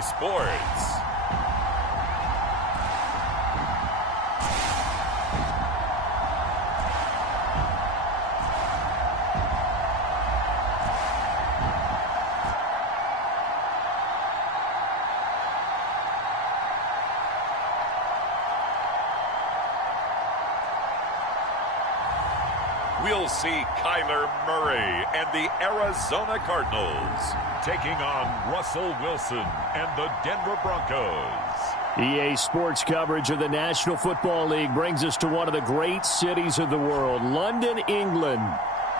EA Sports. We'll see Kyler Murray and the Arizona Cardinals taking on Russell Wilson and the Denver Broncos. EA Sports coverage of the National Football League brings us to one of the great cities of the world, London, England.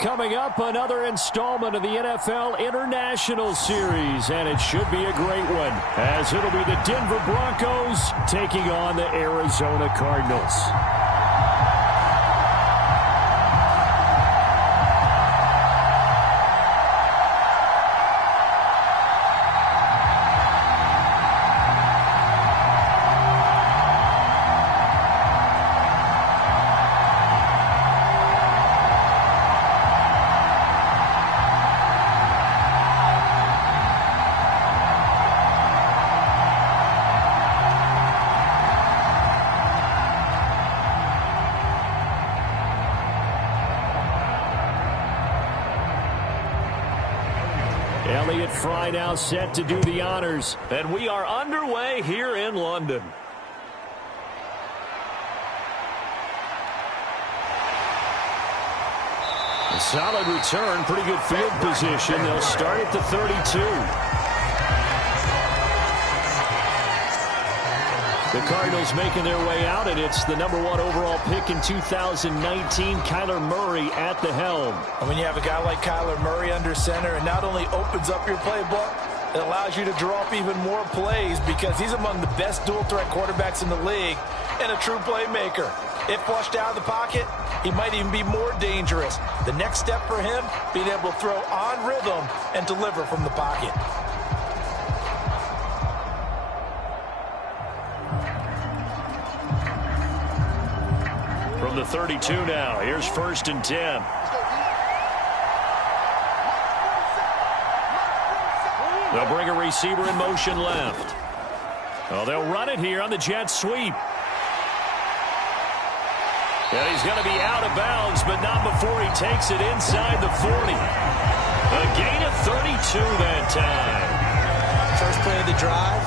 Coming up, another installment of the NFL International Series, and it should be a great one, as it'll be the Denver Broncos taking on the Arizona Cardinals. Fry now set to do the honors, and we are underway here in London. A solid return, pretty good field position. They'll start at the 32. The Cardinals making their way out, and it's the #1 overall pick in 2019, Kyler Murray at the helm. And when you have a guy like Kyler Murray under center, it not only opens up your playbook, it allows you to draw up even more plays because he's among the best dual-threat quarterbacks in the league and a true playmaker. If flushed out of the pocket, he might even be more dangerous. The next step for him, being able to throw on rhythm and deliver from the pocket. From the 32 now, here's 1st and 10. They'll bring a receiver in motion left. Oh, they'll run it here on the jet sweep. And he's going to be out of bounds, but not before he takes it inside the 40. A gain of 32 that time. First play of the drive,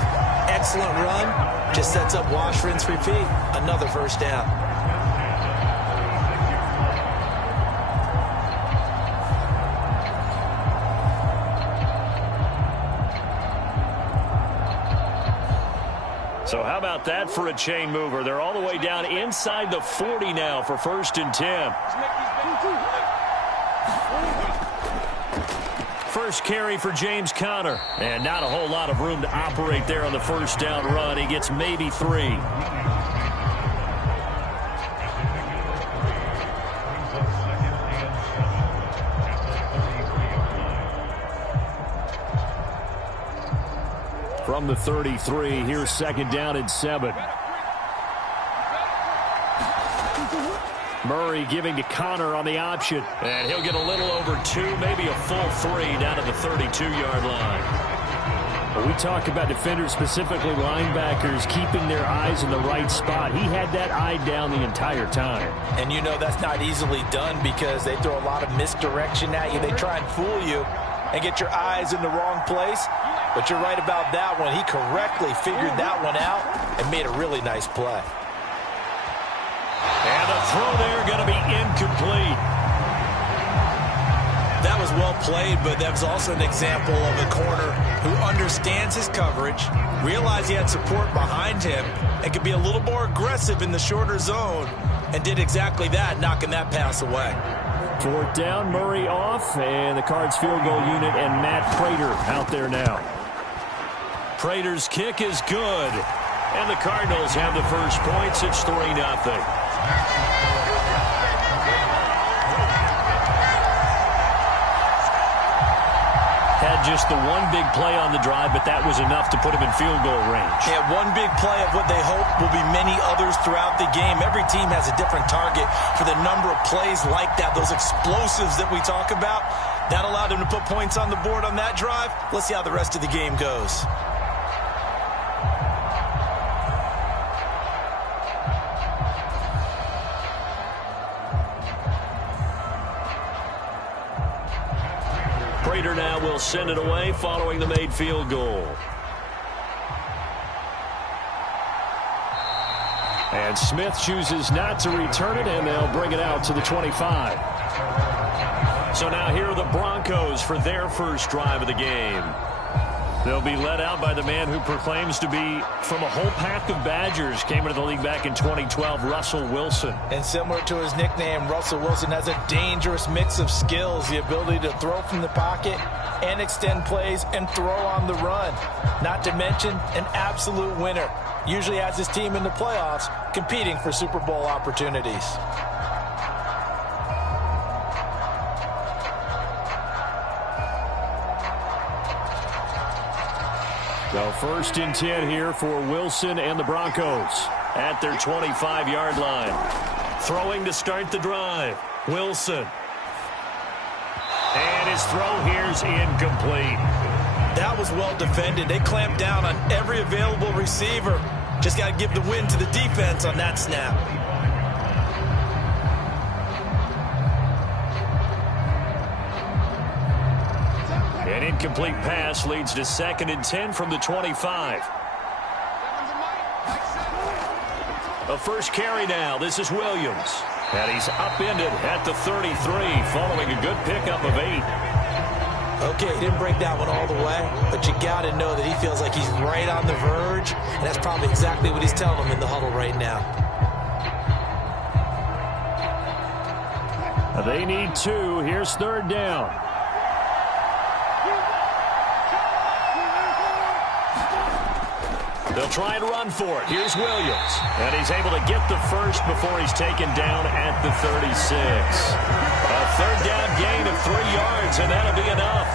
excellent run. Just sets up wash, rinse, repeat. Another first down. So how about that for a chain mover? They're all the way down inside the 40 now for 1st and 10. First carry for James Conner. And not a whole lot of room to operate there on the first down run. He gets maybe 3. From the 33, here's 2nd down and 7. Murray giving to Conner on the option. And he'll get a little over 2, maybe a full 3 down to the 32-yard line. When we talk about defenders, specifically linebackers, keeping their eyes in the right spot, he had that eye down the entire time. And you know that's not easily done because they throw a lot of misdirection at you. They try and fool you and get your eyes in the wrong place. But you're right about that one. He correctly figured that one out and made a really nice play. And the throw there going to be incomplete. That was well played, but that was also an example of a corner who understands his coverage, realized he had support behind him, and could be a little more aggressive in the shorter zone, and did exactly that, knocking that pass away. 4th down, Murray off, and the Cards field goal unit and Matt Prater out there now. Prater's kick is good, and the Cardinals have the first points. It's 3-0. Had just the one big play on the drive, but that was enough to put him in field goal range. Yeah, one big play of what they hope will be many others throughout the game. Every team has a different target for the number of plays like that, those explosives that we talk about. That allowed him to put points on the board on that drive. Let's see how the rest of the game goes. will send it away following the made field goal. And Smith chooses not to return it, and they'll bring it out to the 25. So now here are the Broncos for their first drive of the game. They'll be led out by the man who proclaims to be from a whole pack of Badgers. Came into the league back in 2012, Russell Wilson. And similar to his nickname, Russell Wilson has a dangerous mix of skills. The ability to throw from the pocket and extend plays and throw on the run. Not to mention an absolute winner. Usually has his team in the playoffs competing for Super Bowl opportunities. So first and 10 here for Wilson and the Broncos at their 25-yard line. Throwing to start the drive. Wilson. And his throw here's incomplete. That was well defended. They clamped down on every available receiver. Just got to give the win to the defense on that snap. An incomplete pass leads to second and 10 from the 25. A first carry now. This is Williams. And he's upended at the 33 following a good pickup of 8. Okay, he didn't break that one all the way, but you got to know that he feels like he's right on the verge, and that's probably exactly what he's telling them in the huddle right now. They need 2. Here's third down. They'll try and run for it. Here's Williams. And he's able to get the first before he's taken down at the 36. A third down gain of 3 yards, and that'll be enough.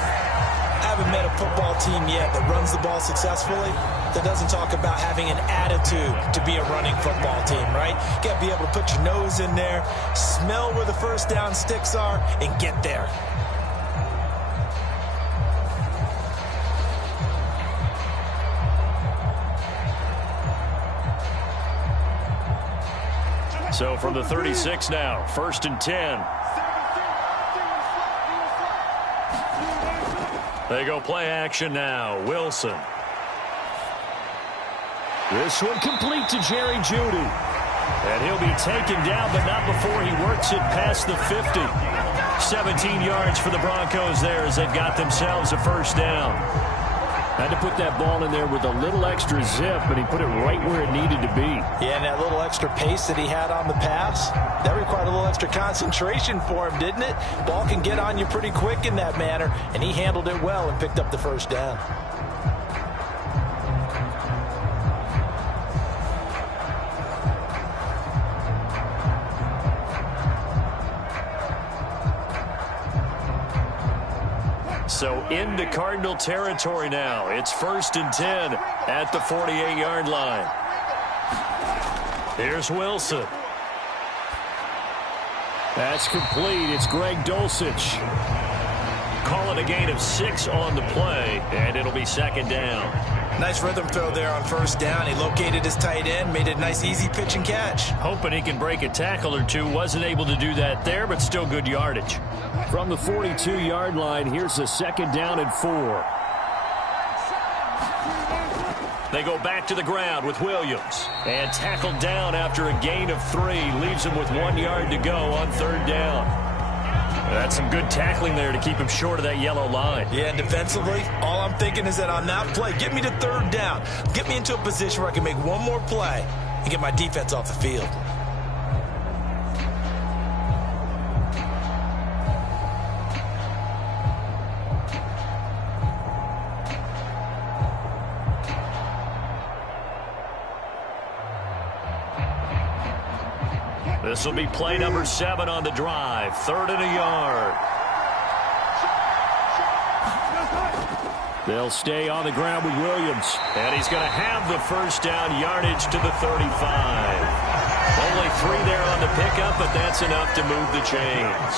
I haven't met a football team yet that runs the ball successfully that doesn't talk about having an attitude to be a running football team, right? You got to be able to put your nose in there, smell where the first down sticks are, and get there. So from the 36 now, first and 10. They go play action now. Wilson. This one complete to Jerry Jeudy. And he'll be taken down, but not before he works it past the 50. 17 yards for the Broncos there as they've got themselves a first down. Had to put that ball in there with a little extra zip, but he put it right where it needed to be. Yeah, and that little extra pace that he had on the pass, that required a little extra concentration for him, didn't it? Ball can get on you pretty quick in that manner, and he handled it well and picked up the first down. So into Cardinal territory now. It's first and 10 at the 48-yard line. Here's Wilson. That's complete. It's Greg Dulcich. Call it a gain of 6 on the play, and it'll be second down. Nice rhythm throw there on first down. He located his tight end, made it a nice easy pitch and catch. Hoping he can break a tackle or two. Wasn't able to do that there, but still good yardage. From the 42-yard line, here's a second down and 4. They go back to the ground with Williams. And tackled down after a gain of 3. Leaves him with 1 yard to go on third down. That's some good tackling there to keep him short of that yellow line. Yeah, and defensively, all I'm thinking is that on that play, get me to third down. Get me into a position where I can make one more play and get my defense off the field. This will be play number 7 on the drive. 3rd and a yard. They'll stay on the ground with Williams. And he's going to have the first down yardage to the 35. Only 3 there on the pickup, but that's enough to move the chains.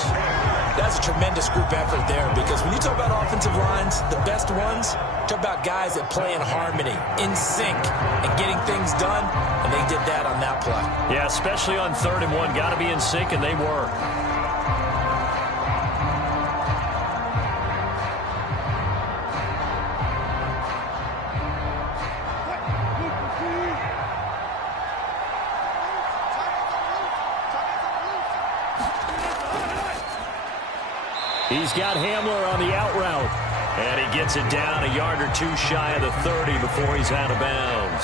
That's a tremendous group effort there, because when you talk about offensive lines, the best ones, talk about guys that play in harmony, in sync, and getting things done, and they did that on that play. Yeah, especially on 3rd and 1. Got to be in sync, and they were. He's got Hamler on the out route. And he gets it down a yard or two shy of the 30 before he's out of bounds.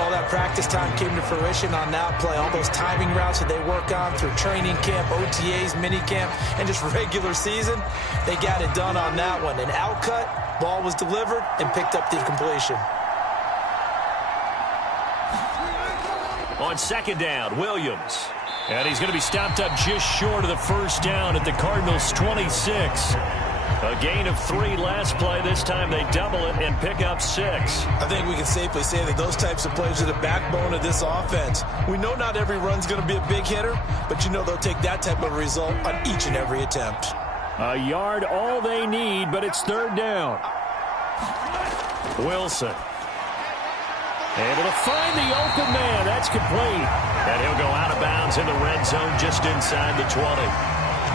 All that practice time came to fruition on that play. All those timing routes that they work on through training camp, OTAs, minicamp, and just regular season, they got it done on that one. An out cut, ball was delivered, and picked up the completion. On second down, Williams. And he's going to be stopped up just short of the first down at the Cardinals' 26. A gain of 3 last play. This time they double it and pick up 6. I think we can safely say that those types of plays are the backbone of this offense. We know not every run's going to be a big hitter, but you know they'll take that type of result on each and every attempt. A yard all they need, but it's third down. Wilson. Able to find the open man. That's complete. And he'll go out of bounds in the red zone just inside the 20.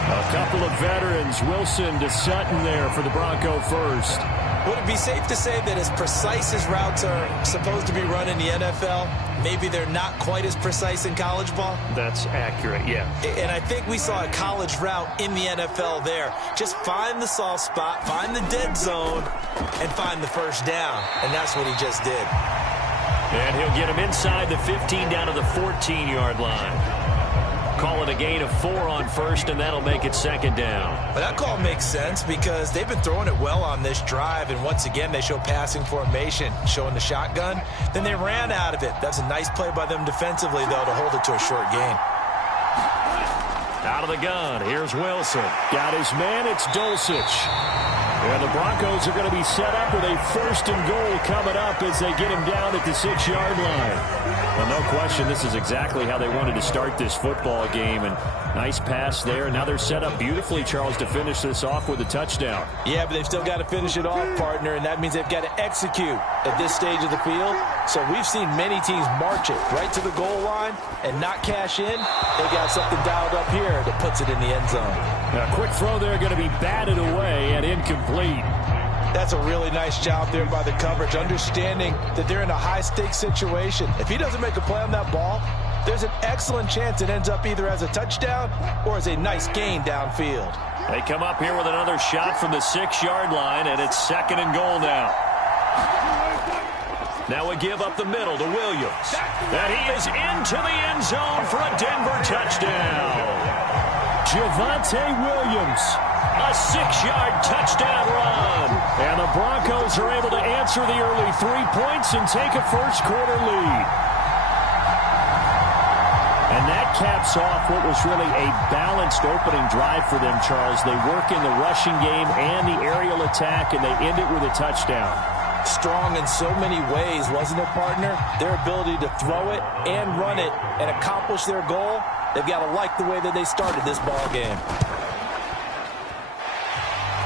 A couple of veterans, Wilson to Sutton there for the Bronco first. Would it be safe to say that as precise as routes are supposed to be run in the NFL, maybe they're not quite as precise in college ball? That's accurate, yeah. And I think we saw a college route in the NFL there. Just find the soft spot, find the dead zone, and find the first down. And that's what he just did. And he'll get him inside the 15 down to the 14-yard line. Call it a gain of 4 on first, and that'll make it second down. But that call makes sense because they've been throwing it well on this drive, and once again they show passing formation, showing the shotgun. Then they ran out of it. That's a nice play by them defensively, though, to hold it to a short gain. Out of the gun, here's Wilson. Got his man, it's Dulcich. And the Broncos are going to be set up with a first and goal coming up as they get him down at the 6-yard line. Well, no question, this is exactly how they wanted to start this football game. And nice pass there. And now they're set up beautifully, Charles, to finish this off with a touchdown. Yeah, but they've still got to finish it off, partner, and that means they've got to execute at this stage of the field. So we've seen many teams march it right to the goal line and not cash in. They got something dialed up here that puts it in the end zone. A quick throw there going to be batted away and incomplete. That's a really nice job there by the coverage, understanding that they're in a high-stakes situation. If he doesn't make a play on that ball, there's an excellent chance it ends up either as a touchdown or as a nice gain downfield. They come up here with another shot from the 6-yard line, and it's second and goal now. Now we give up the middle to Williams. And he is into the end zone for a Denver touchdown. Javonte Williams, a 6-yard touchdown run. And the Broncos are able to answer the early 3 points and take a first-quarter lead. And that caps off what was really a balanced opening drive for them, Charles. They work in the rushing game and the aerial attack, and they end it with a touchdown. Strong in so many ways, wasn't it, partner? Their ability to throw it and run it and accomplish their goal, they've got to like the way that they started this ball game.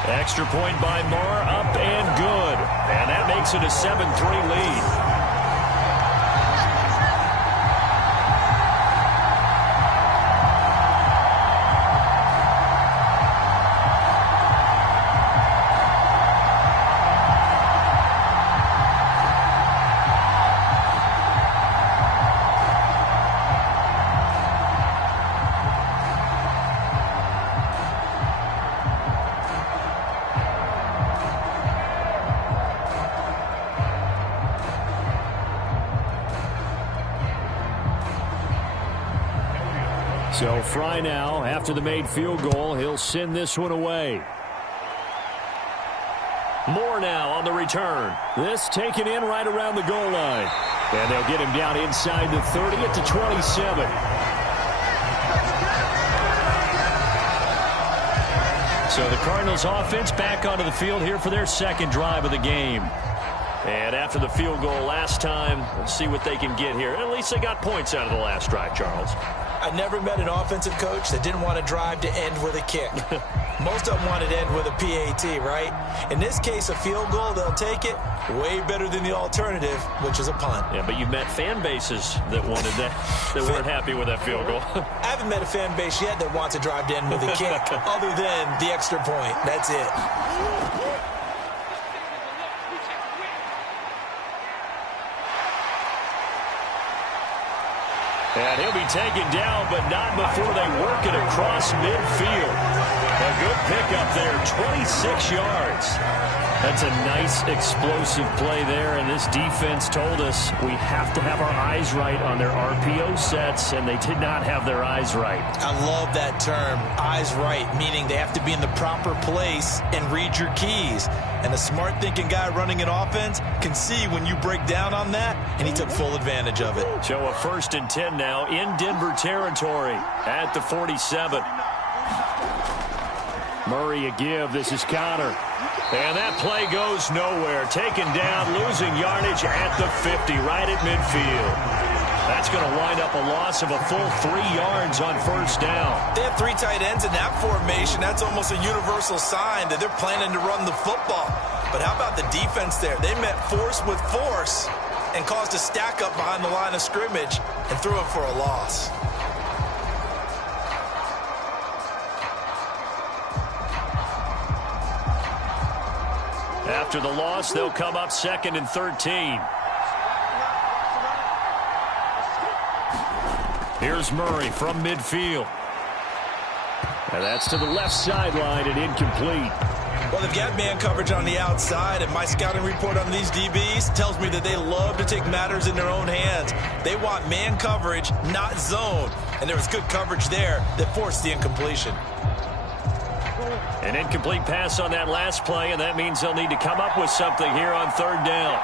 Extra point by Marr, up and good. And that makes it a 7-3 lead. So Fry now, after the made field goal, he'll send this one away. Moore now on the return. This taken in right around the goal line. And they'll get him down inside the 30 at the 27. So the Cardinals offense back onto the field here for their second drive of the game. And after the field goal last time, we'll see what they can get here. At least they got points out of the last drive, Charles. I never met an offensive coach that didn't want to drive to end with a kick. Most of them wanted to end with a PAT, right? In this case, a field goal, they'll take it. Way better than the alternative, which is a punt. Yeah, but you've met fan bases that wanted that, that weren't happy with that field goal. I haven't met a fan base yet that wants to drive to end with a kick, other than the extra point. That's it. And he'll be taken down, but not before they work it across midfield. A good pickup there, 26 yards. That's a nice explosive play there, and this defense told us we have to have our eyes right on their RPO sets, and they did not have their eyes right. I love that term, eyes right, meaning they have to be in the proper place and read your keys. And a smart thinking guy running an offense can see when you break down on that, and he took full advantage of it. So a 1st and 10 now in Denver territory at the 47. Murray a give. This is Connor. And that play goes nowhere. Taken down, losing yardage at the 50, right at midfield. That's going to wind up a loss of a full 3 yards on 1st down. They have 3 tight ends in that formation. That's almost a universal sign that they're planning to run the football. But how about the defense there? They met force with force and caused a stack up behind the line of scrimmage and threw it for a loss. After the loss, they'll come up 2nd and 13. Here's Murray from midfield. And that's to the left sideline and incomplete. Well, they've got man coverage on the outside, and my scouting report on these DBs tells me that they love to take matters in their own hands. They want man coverage, not zone. And there was good coverage there that forced the incompletion. An incomplete pass on that last play, and that means they'll need to come up with something here on 3rd down.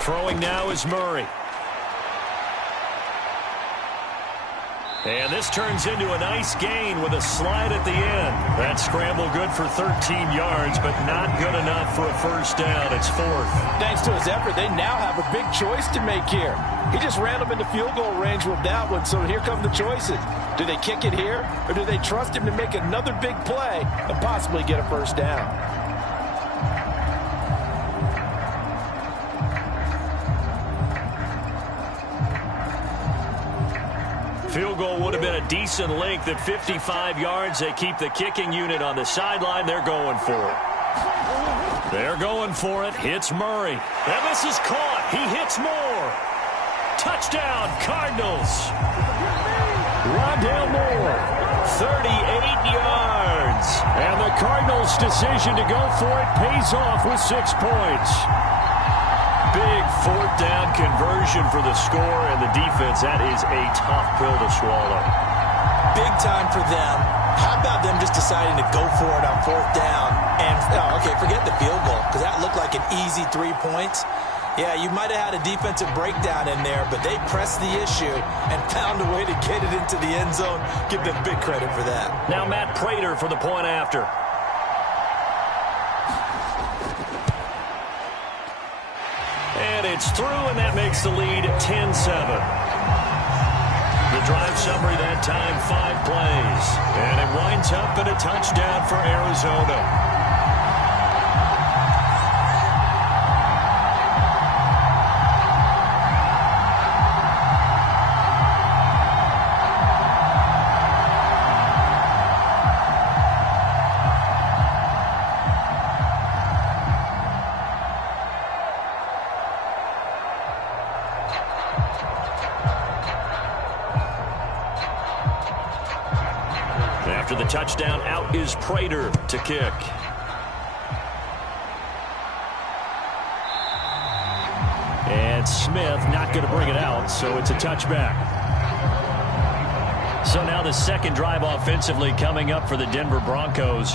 Throwing now is Murray. And this turns into a nice gain with a slide at the end. That scramble good for 13 yards, but not good enough for a 1st down. It's 4th. Thanks to his effort, they now have a big choice to make here. He just ran them into field goal range with that one, so here come the choices. Do they kick it here, or do they trust him to make another big play and possibly get a 1st down? Field goal would have been a decent length at 55 yards. They keep the kicking unit on the sideline. They're going for it. They're going for it. Hits Murray. And this is caught. He hits more. Touchdown, Cardinals. Rondale Moore, 38 yards. And the Cardinals' decision to go for it pays off with 6 points. Big 4th down conversion for the score, and the defense, that is a tough pill to swallow. Big time for them. How about them just deciding to go for it on 4th down? And, okay, forget the field goal, because that looked like an easy 3 points. Yeah, you might have had a defensive breakdown in there, but they pressed the issue and found a way to get it into the end zone. Give them big credit for that. Now Matt Prater for the point after. And it's through, and that makes the lead 10-7. The drive summary that time, 5 plays. And it winds up in a touchdown for Arizona. After the touchdown, out is Prater to kick. And Smith not going to bring it out, so it's a touchback. So now the 2nd drive offensively coming up for the Denver Broncos.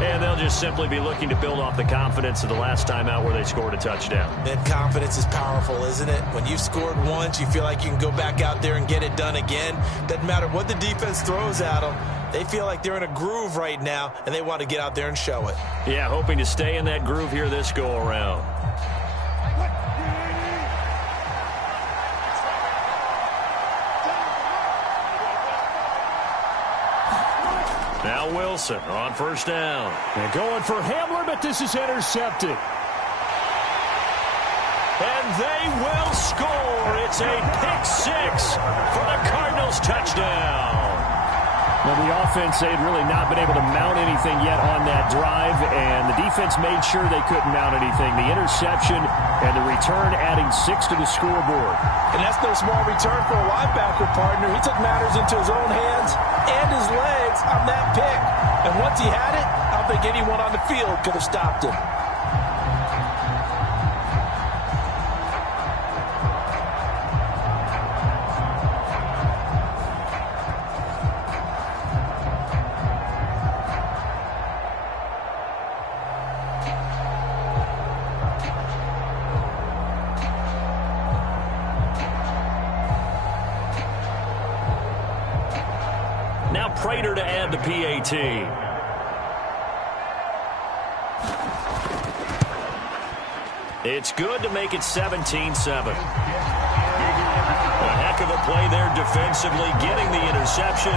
And they'll just simply be looking to build off the confidence of the last time out where they scored a touchdown. And confidence is powerful, isn't it? When you've scored once, you feel like you can go back out there and get it done again. Doesn't matter what the defense throws at them. They feel like they're in a groove right now, and they want to get out there and show it. Yeah, hoping to stay in that groove here this go-around. Now Wilson on 1st down. And going for Hamler, but this is intercepted. And they will score. It's a pick 6 for the Cardinals touchdown. Well, the offense, they had really not been able to mount anything yet on that drive, and the defense made sure they couldn't mount anything. The interception and the return adding 6 to the scoreboard. And that's no small return for a linebacker, partner. He took matters into his own hands and his legs on that pick. And once he had it, I don't think anyone on the field could have stopped him. Prater to add the PAT. It's good to make it 17-7. A heck of a play there defensively, getting the interception,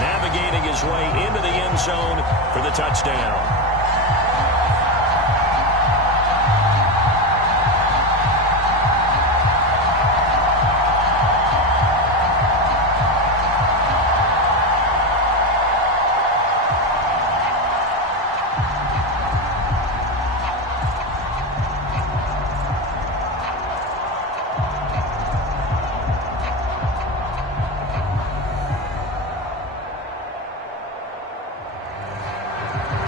navigating his way into the end zone for the touchdown.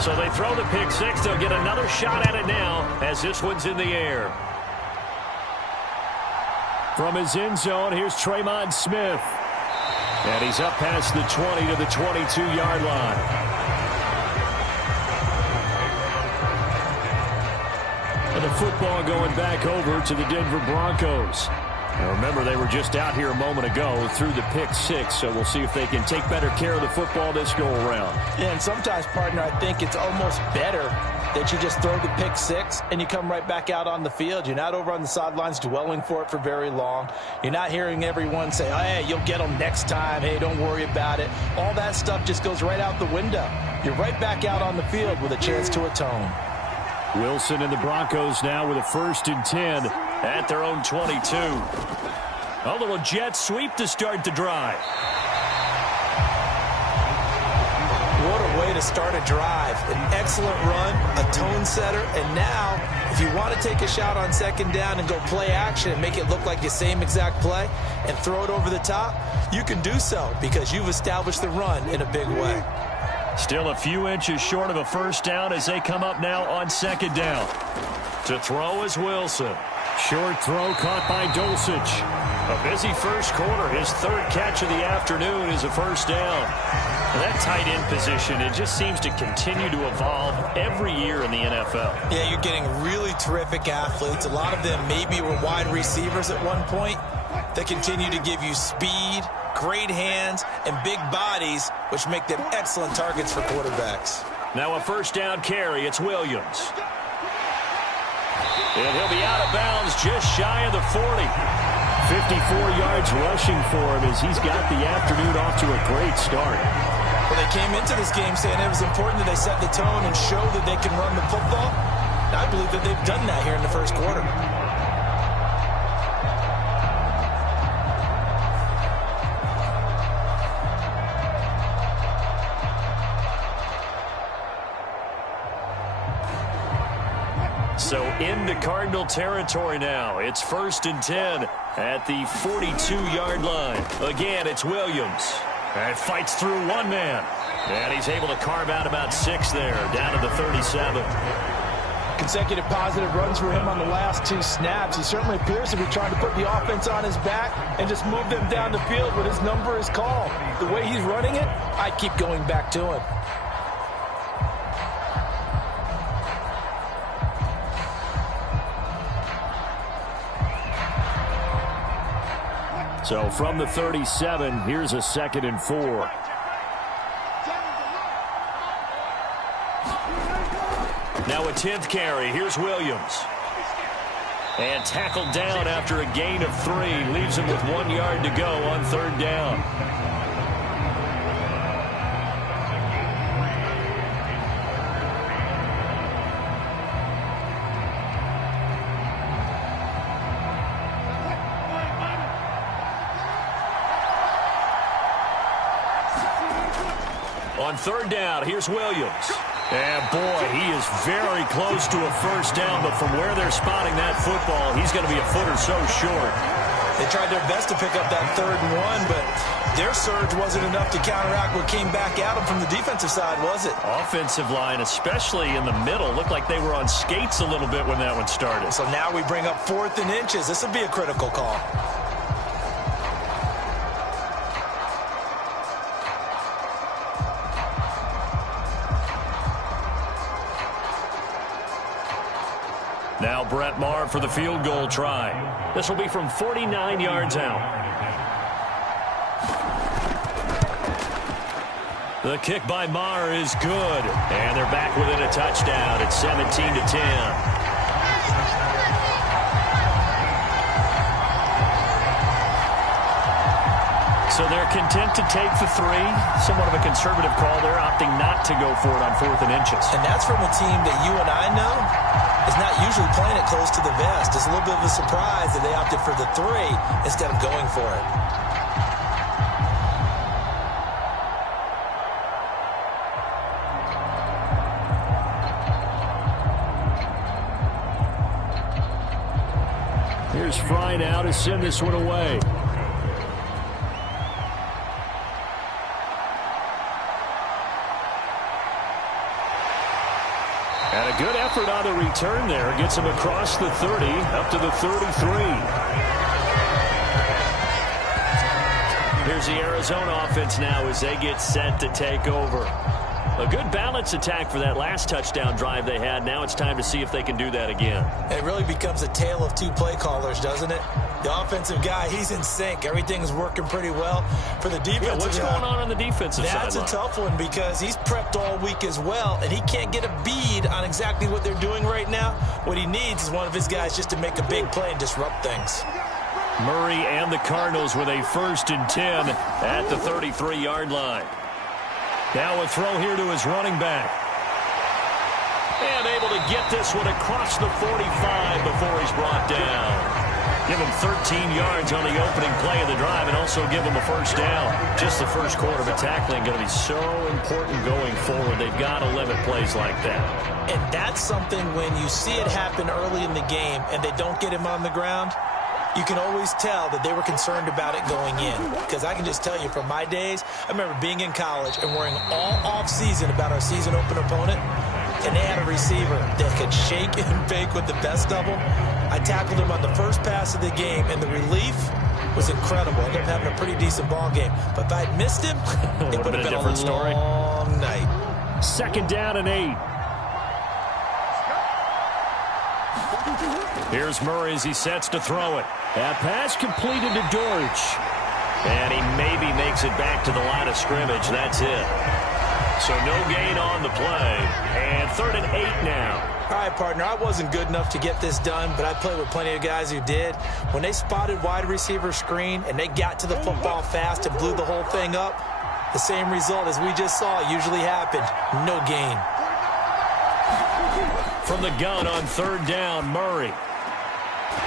So they throw the pick six. They'll get another shot at it now as this one's in the air. From his end zone, here's Tremont Smith. And he's up past the 20 to the 22-yard line. And the football going back over to the Denver Broncos. Now remember, they were just out here a moment ago through the pick six, so we'll see if they can take better care of the football this go-around. Yeah, and sometimes, partner, I think it's almost better that you just throw the pick six and you come right back out on the field. You're not over on the sidelines dwelling for it for very long. You're not hearing everyone say, oh, hey, you'll get them next time. Hey, don't worry about it. All that stuff just goes right out the window. You're right back out on the field with a chance to atone. Wilson and the Broncos now with a 1st and 10 at their own 22. A little jet sweep to start the drive. What a way to start a drive. An excellent run, a tone setter, and now if you want to take a shot on 2nd down and go play action and make it look like the same exact play and throw it over the top, you can do so because you've established the run in a big way. Still a few inches short of a 1st down as they come up now on 2nd down. To throw is Wilson. Short throw caught by Dulcich. A busy first quarter. His 3rd catch of the afternoon is a 1st down. That tight end position, it just seems to continue to evolve every year in the NFL. Yeah, you're getting really terrific athletes. A lot of them maybe were wide receivers at one point that continue to give you speed, great hands, and big bodies, which make them excellent targets for quarterbacks. Now a 1st down carry. It's Williams. And he'll be out of bounds just shy of the 40. 54 yards rushing for him as he's got the afternoon off to a great start. Well, they came into this game saying it was important that they set the tone and show that they can run the football. And I believe that they've done that here in the 1st quarter. So into Cardinal territory now. It's 1st and 10 at the 42-yard line. Again, it's Williams. And fights through one man. And he's able to carve out about 6 there, down to the 37. Consecutive positive runs for him on the last 2 snaps. He certainly appears to be trying to put the offense on his back and just move them down the field when his number is called. The way he's running it, I keep going back to him. So from the 37, here's a 2nd and 4. Now a 10th carry. Here's Williams. And tackled down after a gain of 3. Leaves him with 1 yard to go on 3rd down. On third down, here's Williams. And, boy, he is very close to a first down, but from where they're spotting that football, he's going to be a foot or so short. They tried their best to pick up that 3rd and 1, but their surge wasn't enough to counteract what came back at them from the defensive side, was it? Offensive line, especially in the middle, looked like they were on skates a little bit when that one started. So now we bring up 4th and inches. This will be a critical call. Now Brett Maher for the field goal try. This will be from 49 yards out. The kick by Maher is good. And they're back within a touchdown. It's 17-10. So they're content to take the 3. Somewhat of a conservative call. They're opting not to go for it on 4th and inches. And that's from a team that you and I know is not usually playing it close to the vest. It's a little bit of a surprise that they opted for the 3 instead of going for it. Here's Fry now to send this one away. And a good effort on the return there. Gets him across the 30, up to the 33. Here's the Arizona offense now as they get set to take over. A good balance attack for that last touchdown drive they had. Now it's time to see if they can do that again. It really becomes a tale of 2 play callers, doesn't it? The offensive guy, he's in sync. Everything's working pretty well. For the defensive guy, what's going on the defensive side? That's a tough one because he's prepped all week as well, and he can't get a bead on exactly what they're doing right now. What he needs is one of his guys just to make a big play and disrupt things. Murray and the Cardinals with a 1st and 10 at the 33-yard line. Now a throw here to his running back. And able to get this one across the 45 before he's brought down. Give him 13 yards on the opening play of the drive and also give him a first down. Just the first quarter, but tackling going to be so important going forward. They've got to limit plays like that. And that's something when you see it happen early in the game and they don't get him on the ground, you can always tell that they were concerned about it going in. Because I can just tell you from my days, I remember being in college and worrying all off-season about our season open opponent. And they had a receiver that could shake and bake with the best of them. I tackled him on the first pass of the game, and the relief was incredible. I ended up having a pretty decent ball game. But if I'd missed him, it would have been a different story. Long night. 2nd down and 8. Here's Murray as he sets to throw it. That pass completed to Dortch. And he maybe makes it back to the line of scrimmage. That's it. So no gain on the play. And 3rd and 8 now. All right, partner, I wasn't good enough to get this done, but I played with plenty of guys who did. When they spotted wide receiver screen and they got to the football fast and blew the whole thing up, the same result as we just saw usually happened. No gain. From the gun on 3rd down, Murray.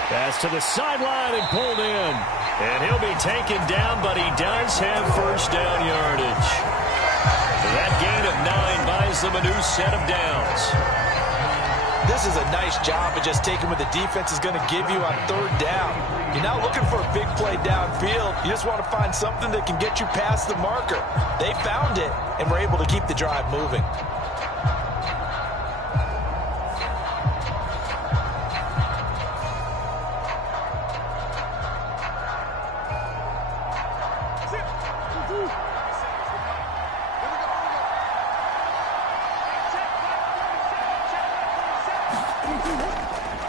Pass to the sideline and pulled in. And he'll be taken down, but he does have first down yardage. That gain of 9 buys them a new set of downs. This is a nice job of just taking what the defense is going to give you on 3rd down. You're not looking for a big play downfield. You just want to find something that can get you past the marker. They found it and were able to keep the drive moving.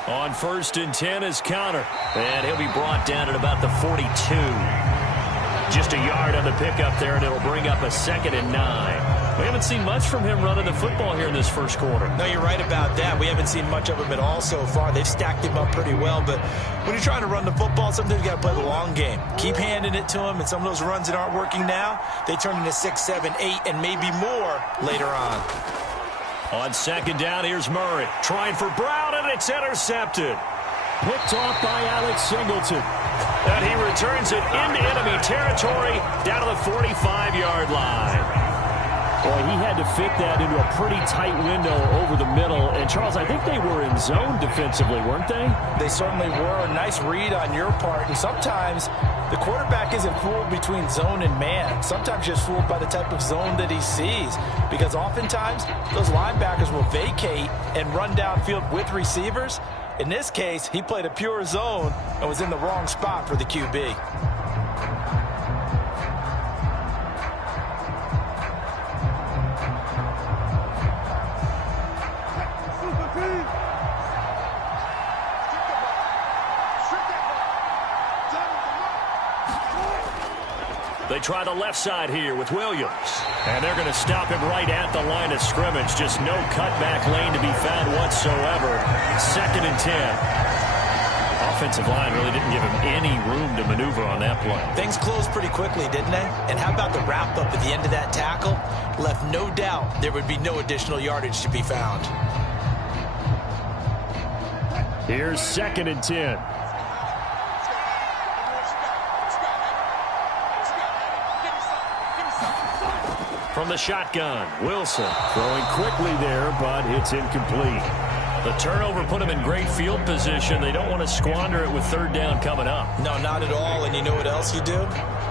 On 1st and 10 is Counter. And he'll be brought down at about the 42. Just a yard on the pickup there, and it'll bring up a 2nd and 9. We haven't seen much from him running the football here in this first quarter. No, you're right about that. We haven't seen much of him at all so far. They've stacked him up pretty well. But when you're trying to run the football, sometimes you got to play the long game. Keep handing it to him, and some of those runs that aren't working now, they turn into 6, 7, 8, and maybe more later on. On 2nd down, here's Murray. Trying for Brown, and it's intercepted. Picked off by Alex Singleton. And he returns it into enemy territory down to the 45-yard line. Boy, he had to fit that into a pretty tight window over the middle. And, Charles, I think they were in zone defensively, weren't they? They certainly were. Nice read on your part. And sometimes the quarterback isn't fooled between zone and man. Sometimes just fooled by the type of zone that he sees. Because oftentimes, those linebackers will vacate and run downfield with receivers. In this case, he played a pure zone and was in the wrong spot for the QB. They try the left side here with Williams. And they're going to stop him right at the line of scrimmage. Just no cutback lane to be found whatsoever. 2nd and 10. Offensive line really didn't give him any room to maneuver on that play. Things closed pretty quickly, didn't they? And how about the wrap-up at the end of that tackle? Left no doubt there would be no additional yardage to be found. Here's 2nd and 10. From the shotgun, Wilson throwing quickly there, but it's incomplete. The turnover put him in great field position. They don't want to squander it with 3rd down coming up. No, not at all. And you know what else you do?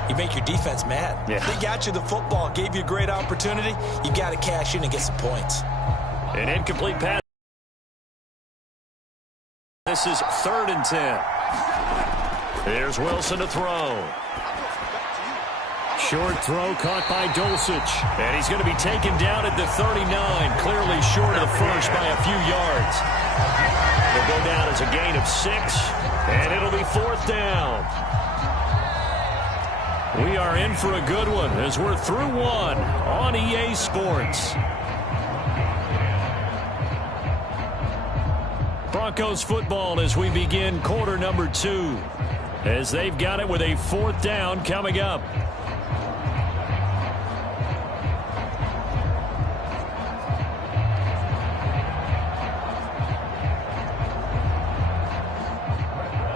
You make your defense mad. Yeah. They got you the football, gave you a great opportunity. You got to cash in and get some points. An incomplete pass. This is 3rd and 10. Here's Wilson to throw. Short throw caught by Dulcich. And he's going to be taken down at the 39, clearly short of the first by a few yards. They'll go down as a gain of 6, and it'll be 4th down. We are in for a good one as we're through 1 on EA Sports. Broncos football as we begin quarter number 2, as they've got it with a 4th down coming up.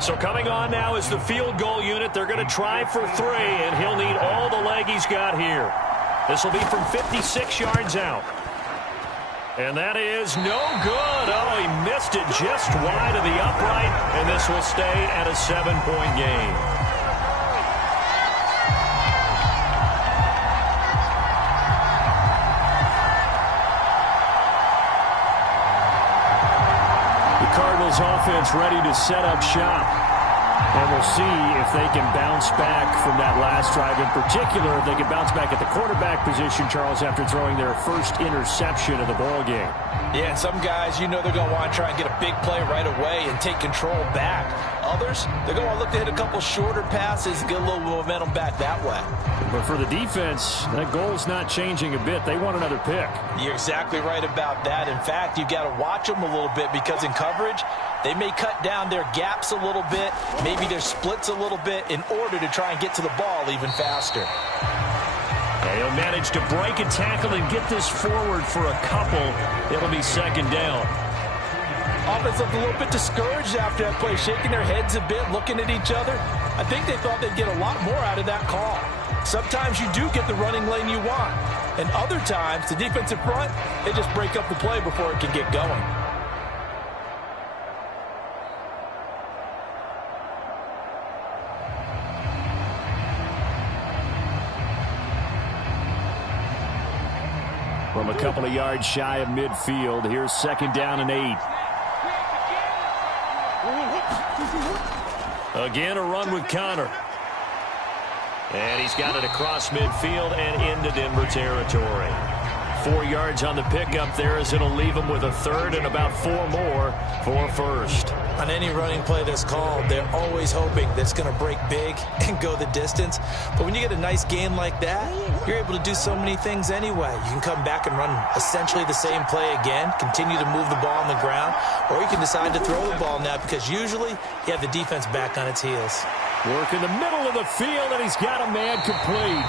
So coming on now is the field goal unit. They're going to try for 3, and he'll need all the leg he's got here. This will be from 56 yards out. And that is no good. Oh, he missed it just wide of the upright, and this will stay at a 7-point game. Cardinals offense ready to set up shop. And we'll see if they can bounce back from that last drive. In particular, if they can bounce back at the quarterback position, Charles, after throwing their first interception of the ball game. Yeah, and some guys, you know they're going to want to try and get a big play right away and take control back. Others, they're going to look to hit a couple shorter passes and get a little momentum back that way. But for the defense, that goal's not changing a bit. They want another pick. You're exactly right about that. In fact, you've got to watch them a little bit because in coverage, they may cut down their gaps a little bit, maybe their splits a little bit in order to try and get to the ball even faster. And he'll manage to break a tackle and get this forward for a couple. It'll be 2nd down. Offense looked a little bit discouraged after that play, shaking their heads a bit, looking at each other. I think they thought they'd get a lot more out of that call. Sometimes you do get the running lane you want. And other times, the defensive front, they just break up the play before it can get going. From a couple of yards shy of midfield, here's 2nd down and 8. Again, a run with Connor. And he's got it across midfield and into Denver territory. 4 yards on the pickup there as it'll leave him with a 3rd and about 4 more for 1st. On any running play that's called, they're always hoping that it's going to break big and go the distance. But when you get a nice gain like that, you're able to do so many things anyway. You can come back and run essentially the same play again, continue to move the ball on the ground, or you can decide to throw the ball now because usually you have the defense back on its heels. Work in the middle of the field, and he's got a man complete.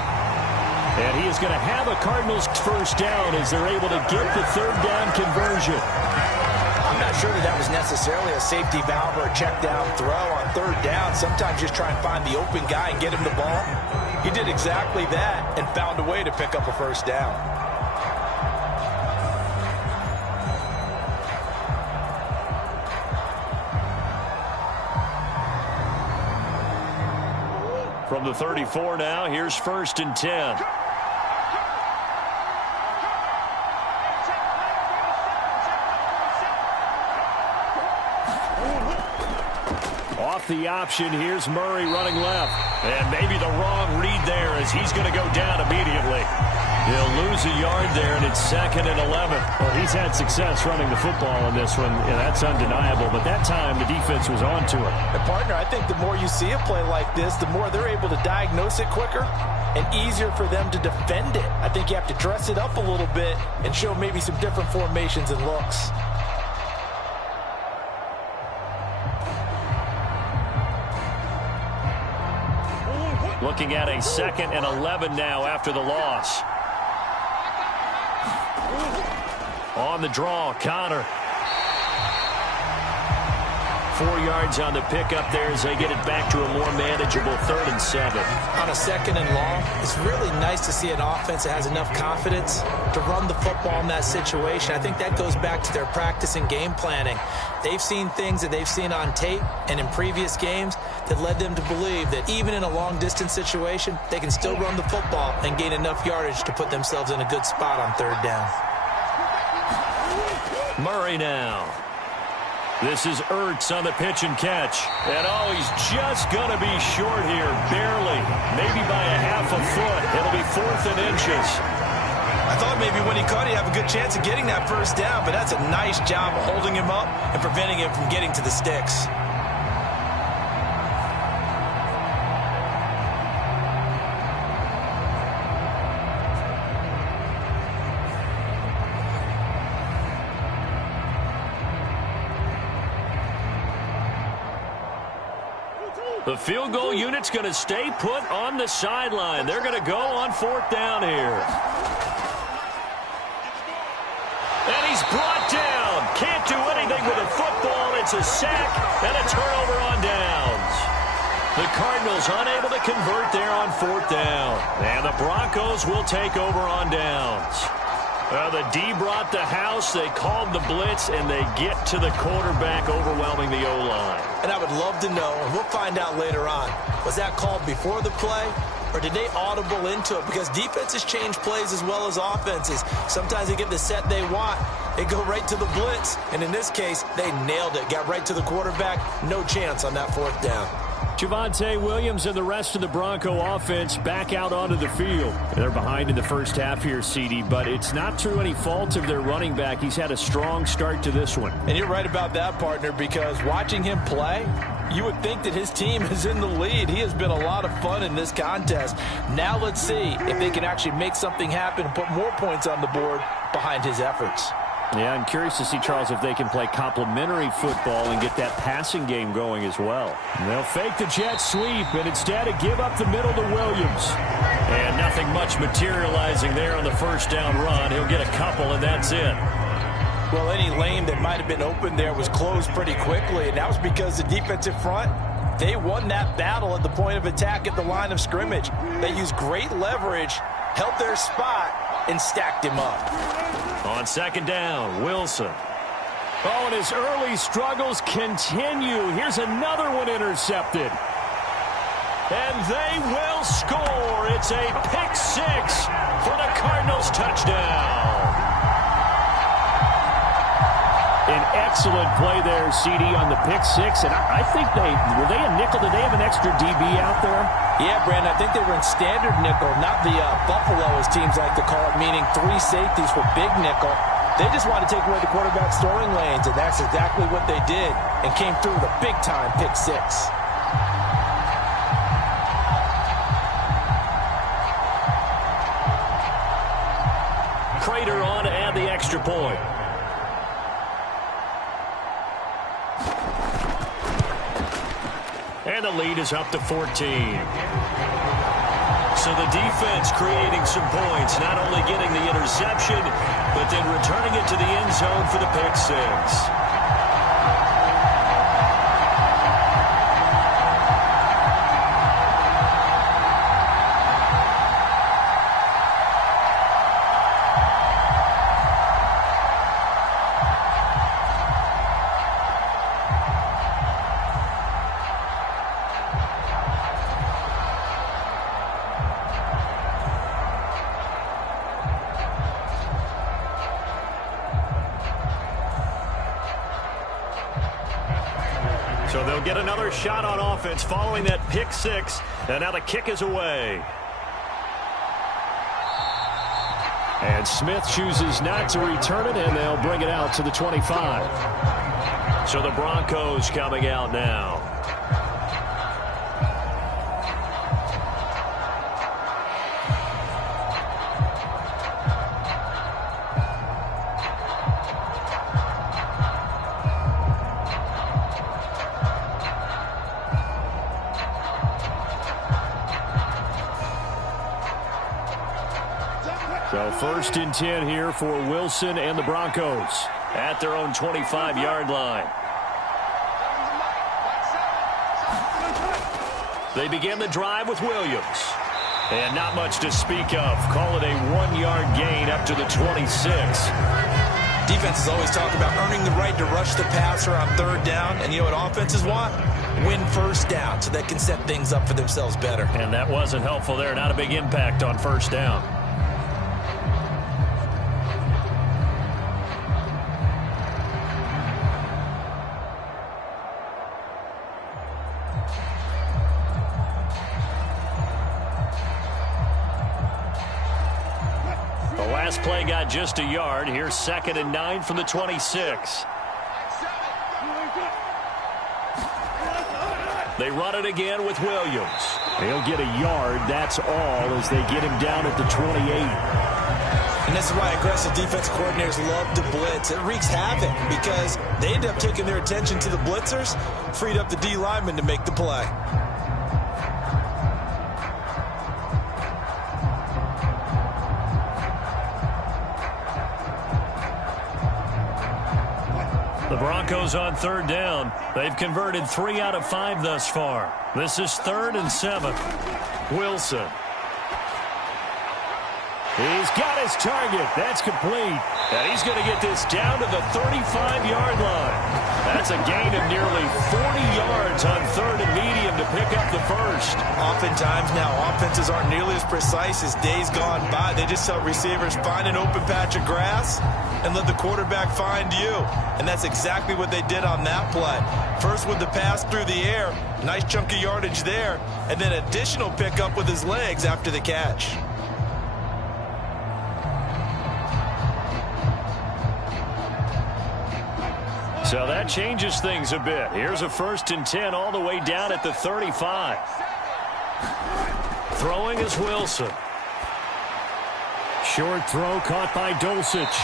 And he is going to have a Cardinals 1st down as they're able to get the 3rd down conversion. I'm not sure that was necessarily a safety valve or a check down throw on 3rd down. Sometimes just try and find the open guy and get him the ball. He did exactly that and found a way to pick up a 1st down. From the 34 now, here's 1st and 10. Off the option, here's Murray running left. And maybe the wrong read there as he's going to go down immediately. He'll lose a yard there, and it's 2nd and 11. Well, he's had success running the football in this one. Yeah, that's undeniable. But that time, the defense was on to it. And, partner, I think the more you see a play like this, the more they're able to diagnose it quicker and easier for them to defend it. I think you have to dress it up a little bit and show maybe some different formations and looks. Looking at a 2nd and 11 now after the loss. On the draw, Connor. 4 yards on the pickup there as they get it back to a more manageable 3rd and 7. On a 2nd and long, it's really nice to see an offense that has enough confidence to run the football in that situation. I think that goes back to their practice and game planning. They've seen things that they've seen on tape and in previous games that led them to believe that even in a long-distance situation, they can still run the football and gain enough yardage to put themselves in a good spot on 3rd down. Murray now. This is Ertz on the pitch and catch. And oh, he's just going to be short here, barely. Maybe by a half a foot. It'll be 4th and inches. I thought maybe when he caught, he'd have a good chance of getting that 1st down, but that's a nice job of holding him up and preventing him from getting to the sticks. The field goal unit's going to stay put on the sideline. They're going to go on 4th down here. And he's brought down. Can't do anything with a football. It's a sack and a turnover on downs. The Cardinals unable to convert there on 4th down. And the Broncos will take over on downs. The D brought the house, they called the blitz, and they get to the quarterback, overwhelming the O-line. And I would love to know, and we'll find out later on, was that called before the play, or did they audible into it? Because defenses change plays as well as offenses. Sometimes they get the set they want, they go right to the blitz, and in this case, they nailed it. Got right to the quarterback, no chance on that 4th down. Javonte Williams and the rest of the Bronco offense back out onto the field. They're behind in the first half here, CD, but it's not through any fault of their running back. He's had a strong start to this one. And you're right about that, partner, because watching him play, you would think that his team is in the lead. He has been a lot of fun in this contest. Now let's see if they can actually make something happen and put more points on the board behind his efforts. Yeah, I'm curious to see, Charles, if they can play complementary football and get that passing game going as well. And they'll fake the jet sweep and instead give up the middle to Williams. And nothing much materializing there on the 1st down run. He'll get a couple, and that's it. Well, any lane that might have been open there was closed pretty quickly, and that was because the defensive front, they won that battle at the point of attack at the line of scrimmage. They used great leverage, held their spot, and stacked him up. On 2nd down, Wilson. Oh, and his early struggles continue. Here's another one intercepted. And they will score. It's a pick 6 for the Cardinals touchdown. An excellent play there, CD, on the pick 6. And I think were they a nickel? Did they have an extra DB out there? Yeah, Brandon, I think they were in standard nickel, not the Buffalo, as teams like to call it, meaning 3 safeties for big nickel. They just want to take away the quarterback's throwing lanes, and that's exactly what they did and came through with a big-time pick 6. Crater on to add the extra point. And the lead is up to 14. So the defense creating some points, not only getting the interception, but then returning it to the end zone for the pick 6. So they'll get another shot on offense following that pick six. And now the kick is away. And Smith chooses not to return it, and they'll bring it out to the 25. So the Broncos coming out now. So first and 10 here for Wilson and the Broncos at their own 25-yard line. They begin the drive with Williams. And not much to speak of. Call it a 1-yard gain up to the 26. Defenses always talk about earning the right to rush the passer on third down. And you know what offenses want? Win first down so they can set things up for themselves better. And that wasn't helpful there. Not a big impact on first down. Play got just a yard. Here's 2nd and 9 from the 26. They run it again with Williams. He'll get a yard. That's all as they get him down at the 28. And this is why aggressive defense coordinators love to blitz. It wreaks havoc because they end up taking their attention to the blitzers, freed up the D lineman to make the play. The Broncos on third down. They've converted 3 out of 5 thus far. This is 3rd and 7. Wilson. He's got his target. That's complete. And he's going to get this down to the 35-yard line. That's a gain of nearly 40 yards on 3rd and medium to pick up the first. Oftentimes now offenses aren't nearly as precise as days gone by. They just tell receivers, find an open patch of grass and let the quarterback find you. And that's exactly what they did on that play. First with the pass through the air, nice chunk of yardage there, and then additional pickup with his legs after the catch. So that changes things a bit. Here's a 1st and 10 all the way down at the 35. Throwing is Wilson. Short throw caught by Dulcich.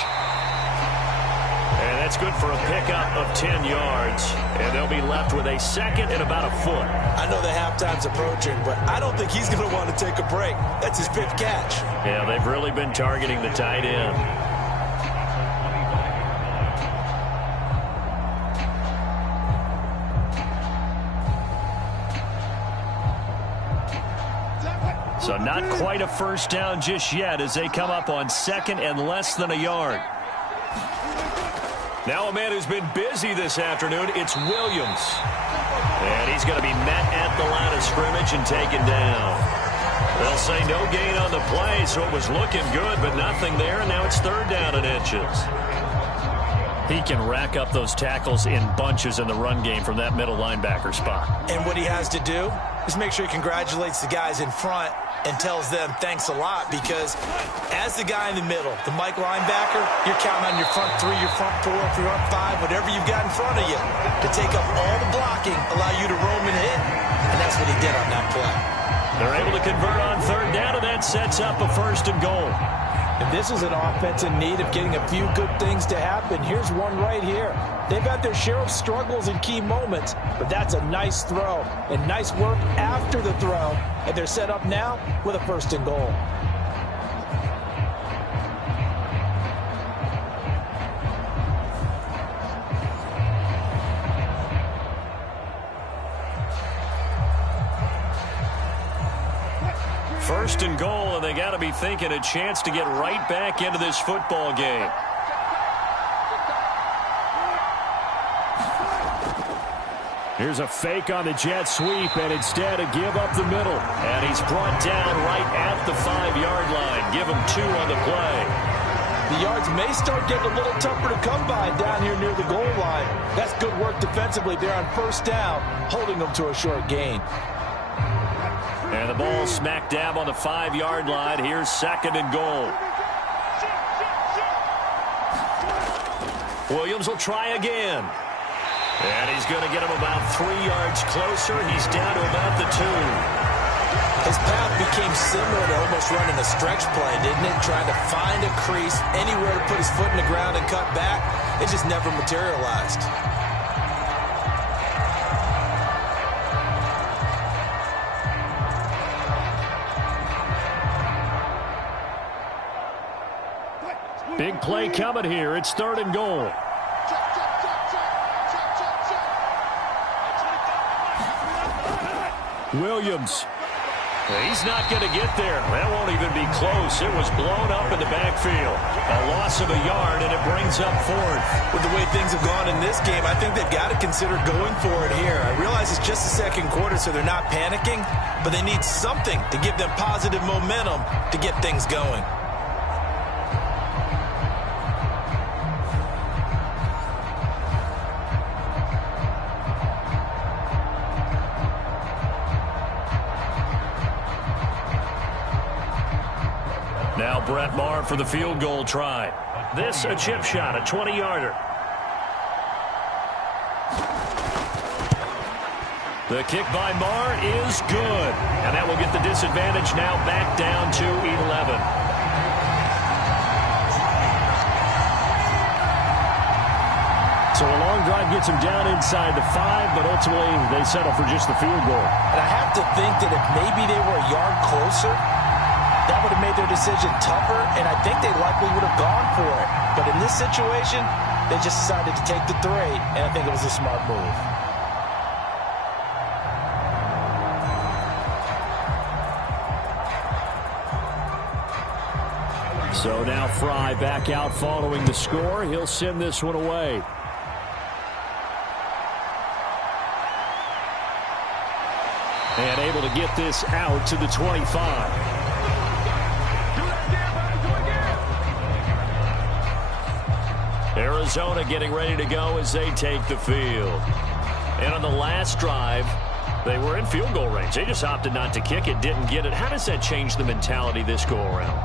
And that's good for a pickup of 10 yards. And they'll be left with a 2nd and about a foot. I know the halftime's approaching, but I don't think he's going to want to take a break. That's his 5th catch. Yeah, they've really been targeting the tight end. So not quite a first down just yet as they come up on 2nd and less than a yard. Now a man who's been busy this afternoon, it's Williams. And he's going to be met at the line of scrimmage and taken down. They'll say no gain on the play, so it was looking good, but nothing there, and now it's 3rd down and inches. He can rack up those tackles in bunches in the run game from that middle linebacker spot. And what he has to do is make sure he congratulates the guys in front and tells them thanks a lot, because as the guy in the middle, the Mike linebacker, you're counting on your front 3, your front 4, your front 5, whatever you've got in front of you to take up all the blocking, allow you to roam and hit. And that's what he did on that play. They're able to convert on 3rd down, and that sets up a 1st and goal. And this is an offense in need of getting a few good things to happen. Here's one right here. They've had their share of struggles in key moments, but that's a nice throw and nice work after the throw. And they're set up now with a 1st and goal. First and goal, and they got to be thinking a chance to get right back into this football game. Here's a fake on the jet sweep, and instead a give up the middle. And he's brought down right at the 5-yard line. Give him 2 on the play. The yards may start getting a little tougher to come by down here near the goal line. That's good work defensively there on first down, holding them to a short gain. And the ball smack dab on the 5-yard line. Here's 2nd and goal. Williams will try again. And he's going to get him about 3 yards closer. He's down to about the 2. His path became similar to almost running a stretch play, didn't it? Trying to find a crease, anywhere to put his foot in the ground and cut back. It just never materialized. Big play coming here. It's 3rd and goal. Williams. He's not going to get there. That won't even be close. It was blown up in the backfield. A loss of a yard, and it brings up 4th. With the way things have gone in this game, I think they've got to consider going for it here. I realize it's just the 2nd quarter, so they're not panicking, but they need something to give them positive momentum to get things going. Now Brett Maher for the field goal try. This a chip shot, a 20-yarder. The kick by Maher is good. And that will get the disadvantage now back down to 11. So a long drive gets him down inside the 5, but ultimately they settle for just the field goal. And I have to think that if maybe they were a yard closer, that would have made their decision tougher, and I think they likely would have gone for it. But in this situation, they just decided to take the 3, and I think it was a smart move. So now Fry back out following the score. He'll send this one away. And able to get this out to the 25. Arizona getting ready to go as they take the field. And on the last drive, they were in field goal range. They just opted not to kick it, didn't get it. How does that change the mentality this go-around?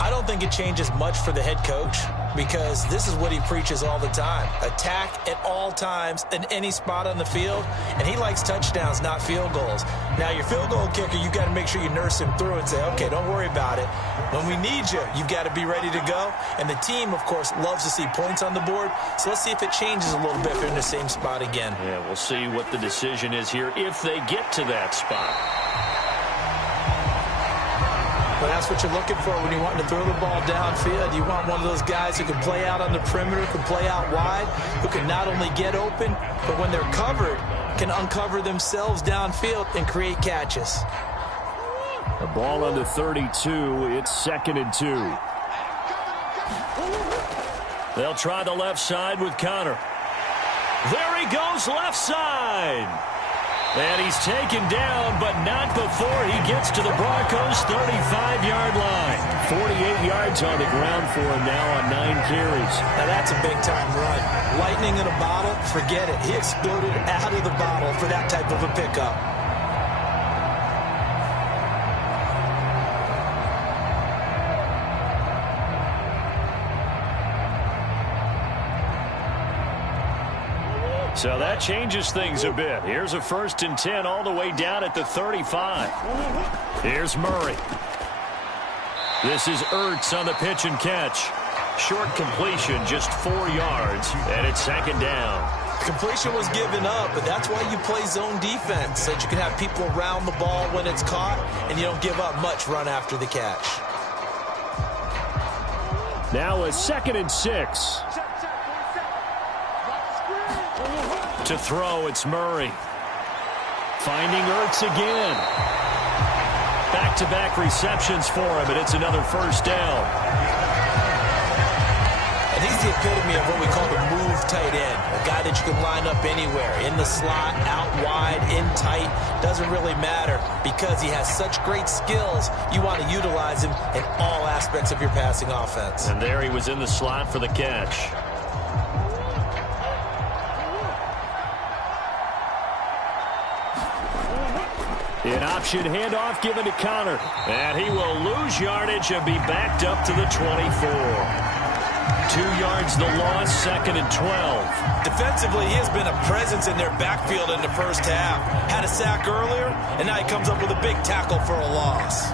I don't think it changes much for the head coach because this is what he preaches all the time. Attack at all times in any spot on the field, and he likes touchdowns, not field goals. Now, your field goal kicker, you've got to make sure you nurse him through and say, okay, don't worry about it. When we need you, you've got to be ready to go. And the team, of course, loves to see points on the board. So let's see if it changes a little bit if they're in the same spot again. Yeah, we'll see what the decision is here if they get to that spot. But that's what you're looking for when you want to throw the ball downfield. You want one of those guys who can play out on the perimeter, can play out wide, who can not only get open, but when they're covered, can uncover themselves downfield and create catches. The ball on the 32. It's 2nd and 2. They'll try the left side with Connor. There he goes, left side. And he's taken down, but not before he gets to the Broncos' 35-yard line. 48 yards on the ground for him now on 9 carries. Now that's a big-time run. Lightning in a bottle, forget it. He exploded out of the bottle for that type of a pickup. So that changes things a bit. Here's a 1st and 10 all the way down at the 35. Here's Murray. This is Ertz on the pitch and catch. Short completion, just 4 yards, and it's 2nd down. Completion was given up, but that's why you play zone defense, so that you can have people around the ball when it's caught, and you don't give up much run after the catch. Now a 2nd and 6. To throw, it's Murray. Finding Ertz again. Back-to-back receptions for him, and it's another 1st down. And he's the epitome of what we call the move tough tight end, a guy that you can line up anywhere, in the slot, out wide, in tight, doesn't really matter because he has such great skills. You want to utilize him in all aspects of your passing offense. And there he was in the slot for the catch. An option handoff given to Connor. And he will lose yardage and be backed up to the 24. 2 yards the loss, 2nd and 12. Defensively, he has been a presence in their backfield in the first half. Had a sack earlier, and now he comes up with a big tackle for a loss.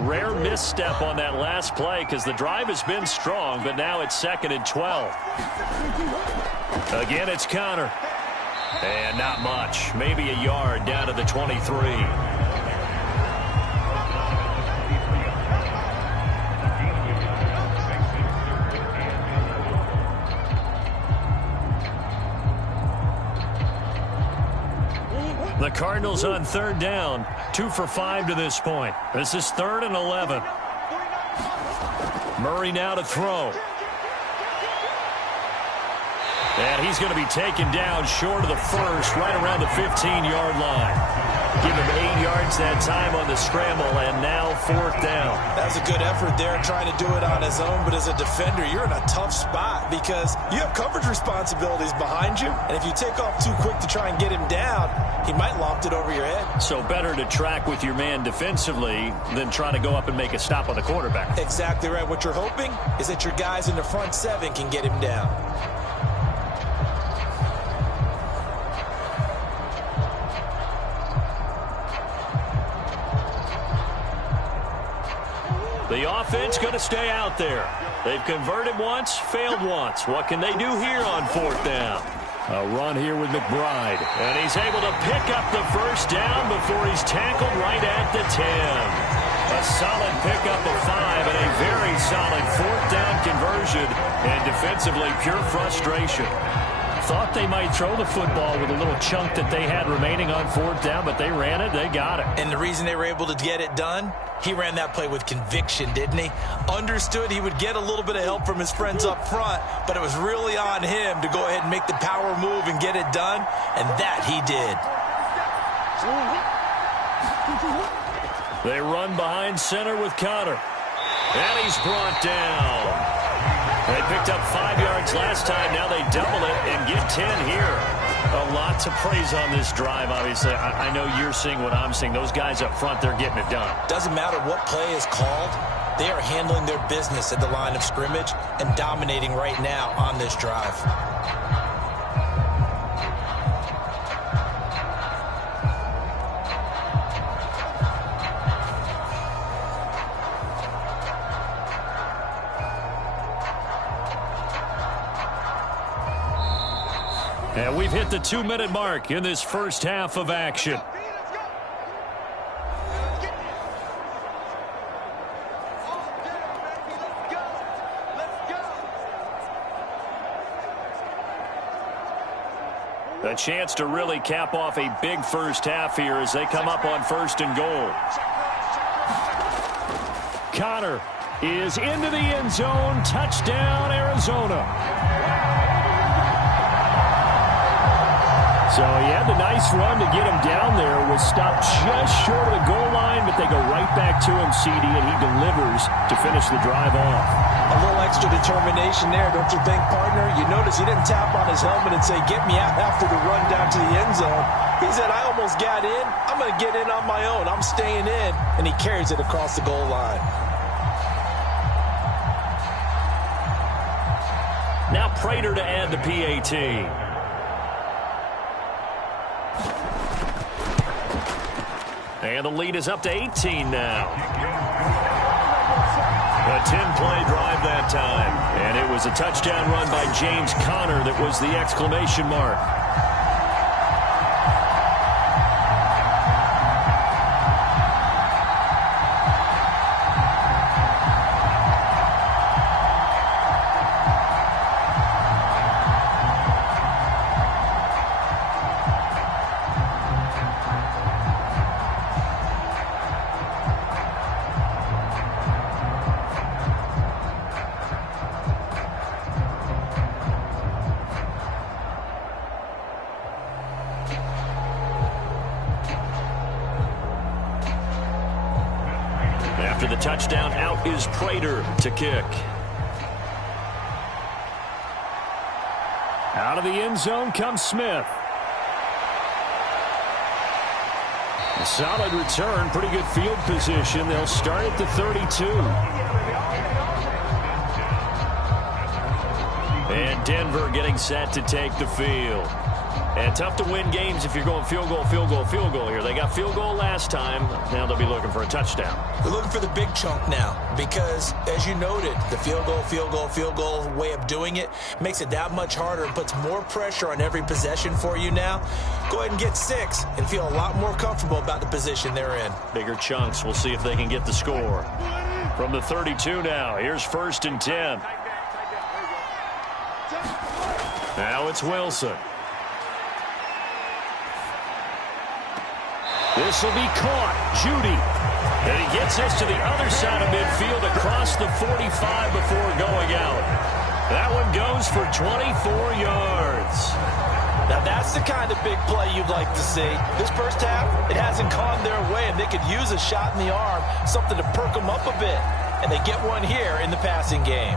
Rare misstep on that last play because the drive has been strong, but now it's 2nd and 12. Again, it's Connor. And not much. Maybe a yard down to the 23. The Cardinals on 3rd down, 2 for 5 to this point. This is 3rd and 11. Murray now to throw. And he's going to be taken down short of the first, right around the 15-yard line. Give him 8 yards that time on the scramble, and now 4th down. That was a good effort there, trying to do it on his own, but as a defender, you're in a tough spot because you have coverage responsibilities behind you, and if you take off too quick to try and get him down, he might loft it over your head. So better to track with your man defensively than try to go up and make a stop on the quarterback. Exactly right. What you're hoping is that your guys in the front 7 can get him down. The offense going to stay out there. They've converted once, failed once. What can they do here on 4th down? A run here with McBride. And he's able to pick up the first down before he's tackled right at the 10. A solid pickup of 5 and a very solid 4th down conversion. And defensively, pure frustration. Thought they might throw the football with a little chunk that they had remaining on 4th down, but they ran it, they got it. And the reason they were able to get it done, he ran that play with conviction, didn't he? Understood he would get a little bit of help from his friends up front, but it was really on him to go ahead and make the power move and get it done, and that he did. They run behind center with Connor. And he's brought down. They picked up 5 yards last time. Now they double it and get 10 here. A lot to praise on this drive, obviously. I know you're seeing what I'm seeing. Those guys up front, they're getting it done. Doesn't matter what play is called. They are handling their business at the line of scrimmage and dominating right now on this drive. And we've hit the 2-minute mark in this first half of action. A chance to really cap off a big first half here as they come up on 1st and goal. Connor is into the end zone. Touchdown, Arizona. So he had the nice run to get him down there. Was stopped just short of the goal line, but they go right back to him, CD, and he delivers to finish the drive off. A little extra determination there, don't you think, partner? You notice he didn't tap on his helmet and say, get me out after the run down to the end zone. He said, I almost got in. I'm going to get in on my own. I'm staying in. And he carries it across the goal line. Now Prater to add the PAT. And the lead is up to 18 now. A 10-play drive that time. And it was a touchdown run by James Conner that was the exclamation mark. touchdown. Out is Prater to kick. Out of the end zone comes Smith. A solid return, pretty good field position. They'll start at the 32. And Denver getting set to take the field. And tough to win games if you're going field goal, field goal, field goal here. They got field goal last time. Now they'll be looking for a touchdown. They're looking for the big chunk now because, as you noted, the field goal way of doing it makes it that much harder and puts more pressure on every possession for you now. Go ahead and get 6 and feel a lot more comfortable about the position they're in. Bigger chunks. We'll see if they can get the score. From the 32 now, here's 1st and 10. Now it's Wilson. This will be caught. Judy. And he gets this to the other side of midfield across the 45 before going out. That one goes for 24 yards. Now that's the kind of big play you'd like to see. This first half, it hasn't gone their way, and they could use a shot in the arm, something to perk them up a bit. And they get one here in the passing game.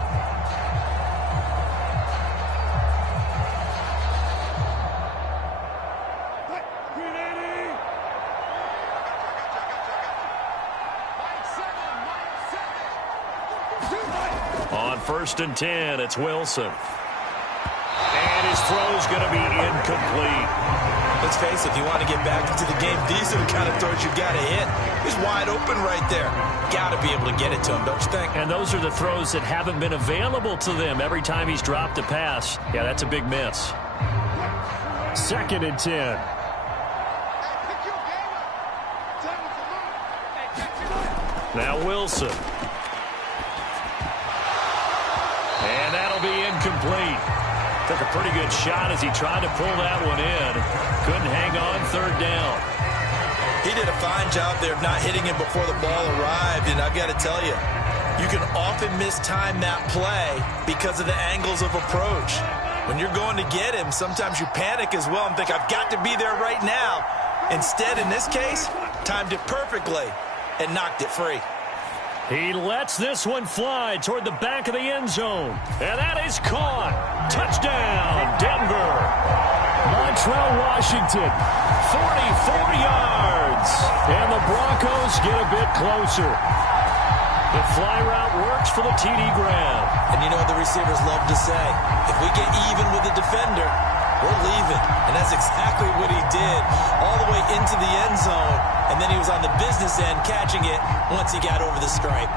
On 1st and 10, it's Wilson. And his throw's going to be incomplete. Let's face it, if you want to get back into the game, these are the kind of throws you've got to hit. He's wide open right there. Got to be able to get it to him, don't you think? And those are the throws that haven't been available to them every time he's dropped a pass. Yeah, that's a big miss. 2nd and 10. Now Wilson. And that'll be incomplete. Took a pretty good shot as he tried to pull that one in. Couldn't hang on 3rd down. He did a fine job there of not hitting him before the ball arrived, and I've got to tell you, you can often mistime that play because of the angles of approach. When you're going to get him, sometimes you panic as well and think, I've got to be there right now. Instead, in this case, timed it perfectly and knocked it free. He lets this one fly toward the back of the end zone. And that is caught. Touchdown, Denver. Montrell Washington, 44 yards. And the Broncos get a bit closer. The fly route works for the TD grab. And you know what the receivers love to say? If we get even with the defender, we're leaving. And that's exactly what he did all the way into the end zone. And then he was on the business end catching it once he got over the stripe.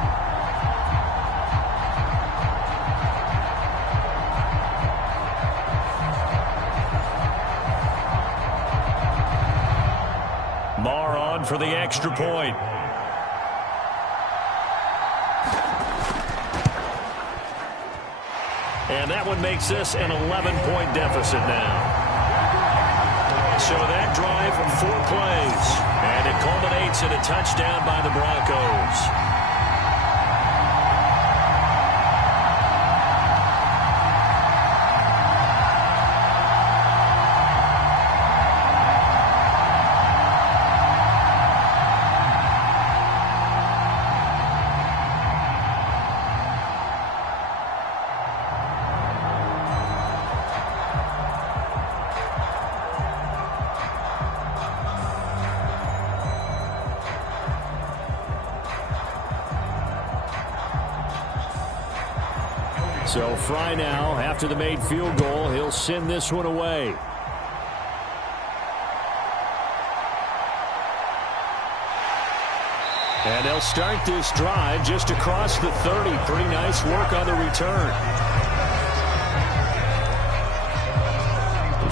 Marr on for the extra point. And that one makes this an 11-point deficit now. So that drive, 4 plays. And it culminates in a touchdown by the Broncos. So Fry now, after the made field goal, he'll send this one away. And they'll start this drive just across the 30. Pretty nice work on the return.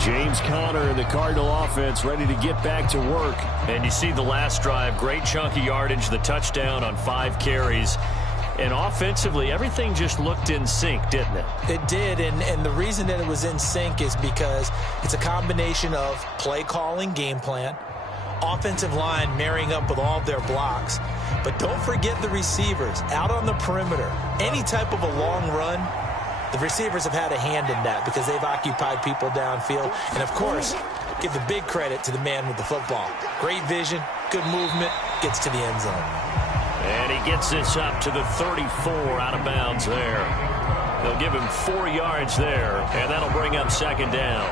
James Conner and the Cardinal offense ready to get back to work. And you see the last drive, great chunk of yardage, the touchdown on 5 carries. And offensively, everything just looked in sync, didn't it? It did, and the reason that it was in sync is because it's a combination of play calling, game plan, offensive line marrying up with all of their blocks. But don't forget the receivers out on the perimeter. Any type of a long run, the receivers have had a hand in that because they've occupied people downfield. And, of course, give the big credit to the man with the football. Great vision, good movement, gets to the end zone. And he gets this up to the 34 out of bounds there. They'll give him 4 yards there, and that'll bring up second down.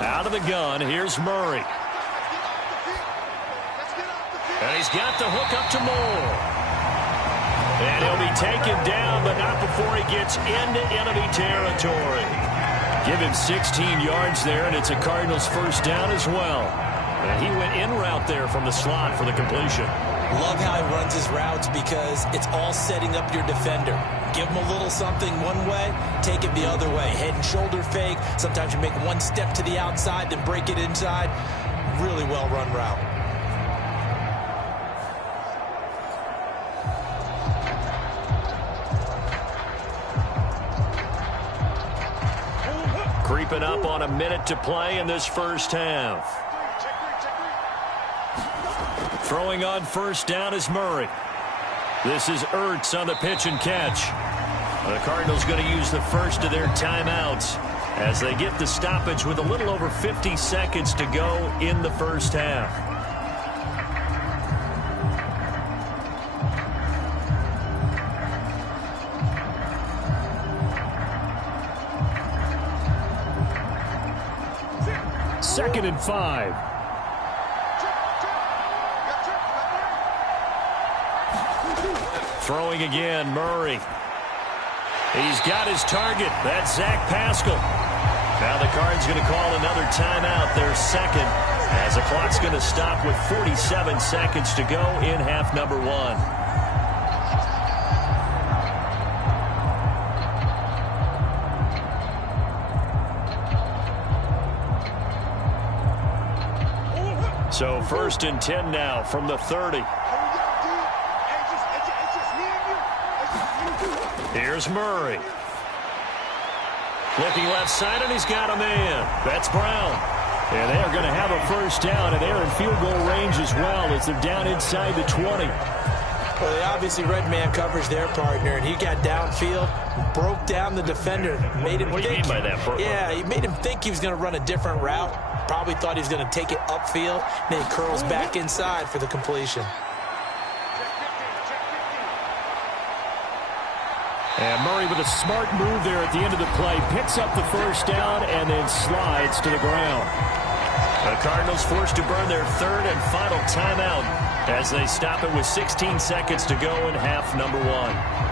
Out of the gun, here's Murray. And he's got the hook up to Moore. And he'll be taken down, but not before he gets into enemy territory. Give him 16 yards there, and it's a Cardinals first down as well. And he went in route there from the slot for the completion. Love how he runs his routes because it's all setting up your defender. Give him a little something one way, take it the other way. Head and shoulder fake. Sometimes you make one step to the outside, then break it inside. Really well run route. Creeping up on a minute to play in this first half. Throwing on first down is Murray. This is Ertz on the pitch and catch. The Cardinals going to use the first of their timeouts as they get the stoppage with a little over 50 seconds to go in the first half. Second and 5. Throwing again, Murray. He's got his target. That's Zach Pascal. Now the Cards going to call another timeout, their second, as the clock's going to stop with 47 seconds to go in half number 1. So first and 10 now from the 30. Here's Murray. Looking left side, and he's got a man. That's Brown. And they're going to have a first down, and they're in field goal range as well as they're down inside the 20. Well, they obviously read man coverage their partner, and he got downfield, broke down the defender, made him What do you mean by that, Bert? Yeah, he made him think he was going to run a different route. Probably thought he was going to take it upfield, and then he curls back inside for the completion. And Murray with a smart move there at the end of the play. Picks up the first down and then slides to the ground. The Cardinals forced to burn their third and final timeout as they stop it with 16 seconds to go in half number 1.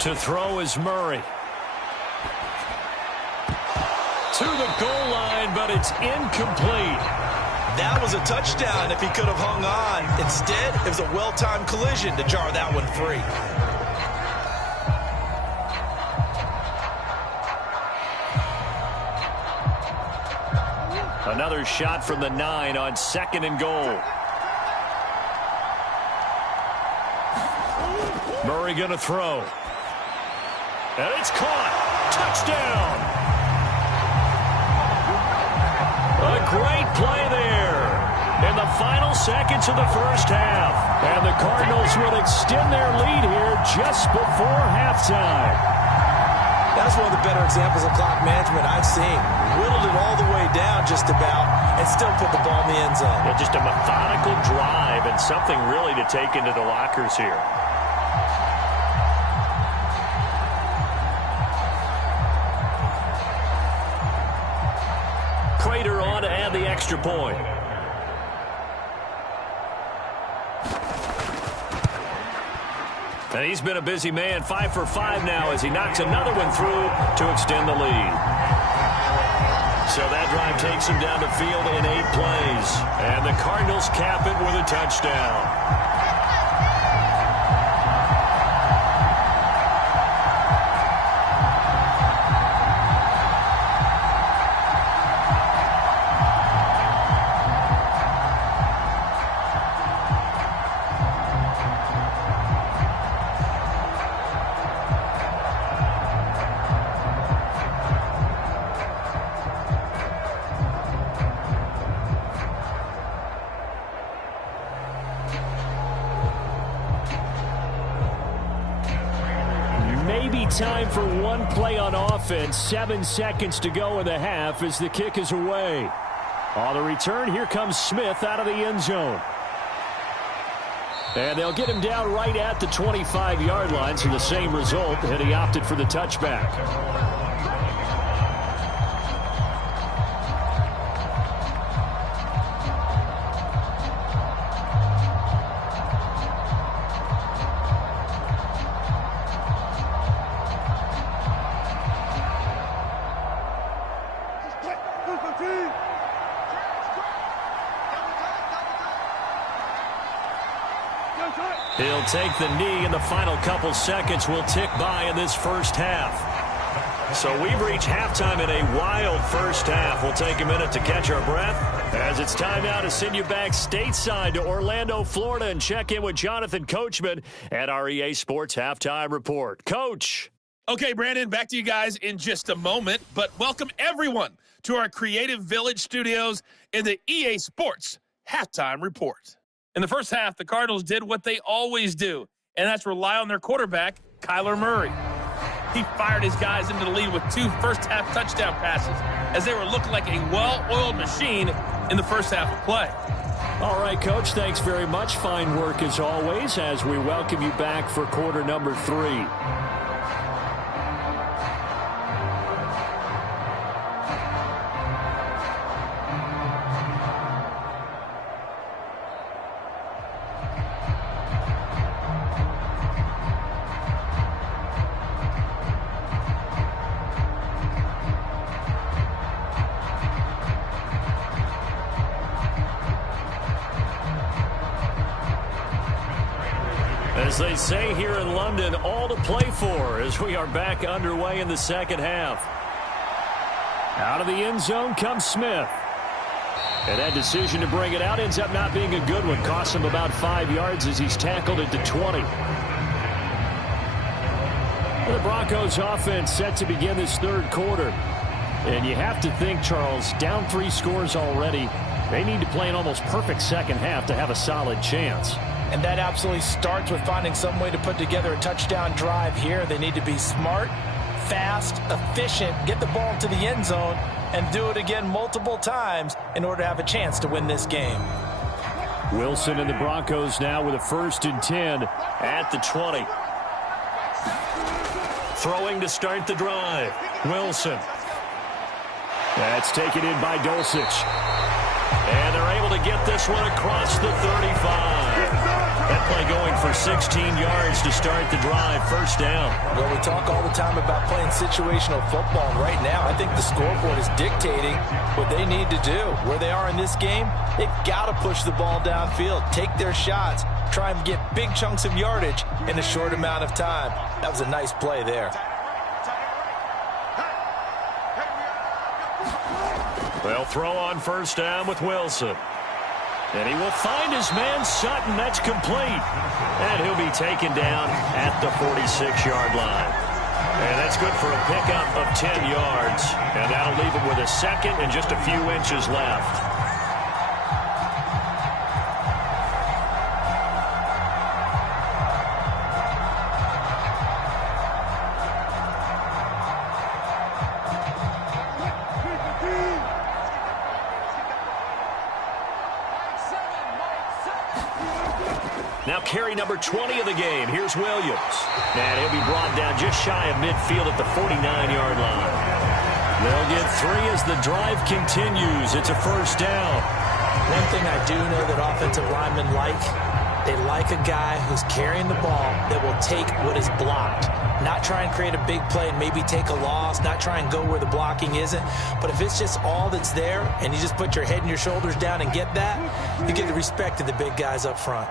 To throw is Murray. To the goal line, but it's incomplete. That was a touchdown if he could have hung on. Instead, it was a well-timed collision to jar that one free. Another shot from the 9 on second and goal. Murray going to throw. And it's caught. Touchdown. A great play there in the final seconds of the first half. And the Cardinals will extend their lead here just before halftime. That's one of the better examples of clock management I've seen. Whittled it all the way down just about and still put the ball in the end zone. Yeah, just a methodical drive and something really to take into the lockers here. Crater on to add the extra point. And he's been a busy man, 5 for 5 now as he knocks another one through to extend the lead. So that drive takes him down the field in 8 plays. And the Cardinals cap it with a touchdown. time for one play on offense. 7 seconds to go in the half as the kick is away. On the return, here comes Smith out of the end zone. And they'll get him down right at the 25-yard line, so the same result, and he opted for the touchback. He'll take the knee, and the final couple seconds will tick by in this first half. So we've reached halftime in a wild first half. We'll take a minute to catch our breath as it's time now to send you back stateside to Orlando, Florida, and check in with Jonathan Coachman at our EA Sports Halftime Report. Coach. Okay, Brandon, back to you guys in just a moment, but welcome everyone to our Creative Village studios in the EA Sports Halftime Report. In the first half, the Cardinals did what they always do, and that's rely on their quarterback, Kyler Murray. He fired his guys into the lead with 2 first-half touchdown passes as they were looking like a well-oiled machine in the first half of play. All right, Coach, thanks very much. Fine work as always as we welcome you back for quarter number 3. As they say here in London, all to play for as we are back underway in the second half. Out of the end zone comes Smith. And that decision to bring it out ends up not being a good one. Costs him about 5 yards as he's tackled it to 20. The Broncos offense set to begin this third quarter. And you have to think, Charles, down 3 scores already. They need to play an almost perfect second half to have a solid chance. And that absolutely starts with finding some way to put together a touchdown drive here. They need to be smart, fast, efficient, get the ball to the end zone, and do it again multiple times in order to have a chance to win this game. Wilson and the Broncos now with a 1st and 10 at the 20. Throwing to start the drive. Wilson. That's taken in by Dulcich. And they're able to get this one across the 35. That play going for 16 yards to start the drive. First down. Well, we talk all the time about playing situational football. And right now, I think the scoreboard is dictating what they need to do. Where they are in this game, they've got to push the ball downfield, take their shots, try and get big chunks of yardage in a short amount of time. That was a nice play there. They'll throw on first down with Wilson. And he will find his man Sutton. That's complete. And he'll be taken down at the 46-yard line. And that's good for a pickup of 10 yards. And that'll leave him with a second and just a few inches left. Now carry number 20 of the game. Here's Williams. And he'll be brought down just shy of midfield at the 49-yard line. They'll get 3 as the drive continues. It's a first down. One thing I do know that offensive linemen like, they like a guy who's carrying the ball that will take what is blocked. Not try and create a big play and maybe take a loss, not try and go where the blocking isn't. But if it's just all that's there and you just put your head and your shoulders down and get that, you get the respect of the big guys up front.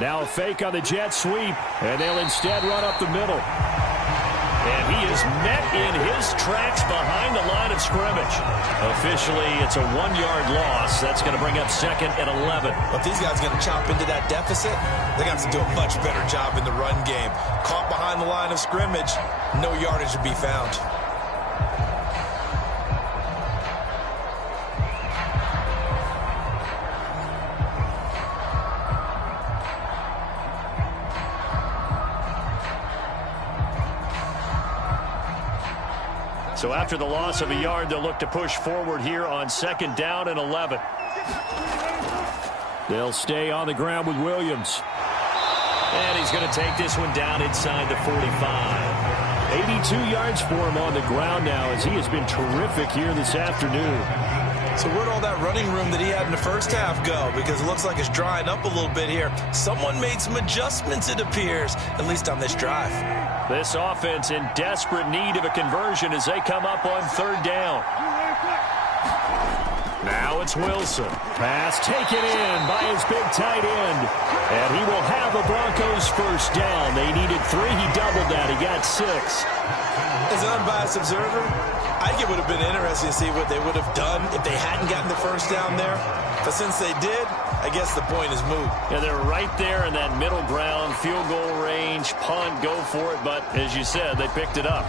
Now a fake on the jet sweep, and they'll instead run up the middle. And he is met in his tracks behind the line of scrimmage. Officially, it's a 1-yard loss. That's going to bring up 2nd and 11. But these guys are going to chop into that deficit. They're going to have to do a much better job in the run game. Caught behind the line of scrimmage, no yardage to be found. So after the loss of a yard, they'll look to push forward here on 2nd down and 11. They'll stay on the ground with Williams. And he's going to take this one down inside the 45. 82 yards for him on the ground now as he has been terrific here this afternoon. So where'd all that running room that he had in the first half go? Because it looks like it's drying up a little bit here. Someone made some adjustments, it appears, at least on this drive. This offense in desperate need of a conversion as they come up on 3rd down. Now it's Wilson. Pass taken in by his big tight end. And he will have a Broncos first down. They needed 3. He doubled that. He got 6. As an unbiased observer, I think it would have been interesting to see what they would have done if they hadn't gotten the first down there. But since they did, I guess the point is moot. Yeah, they're right there in that middle ground, field goal range, punt, go for it. But as you said, they picked it up.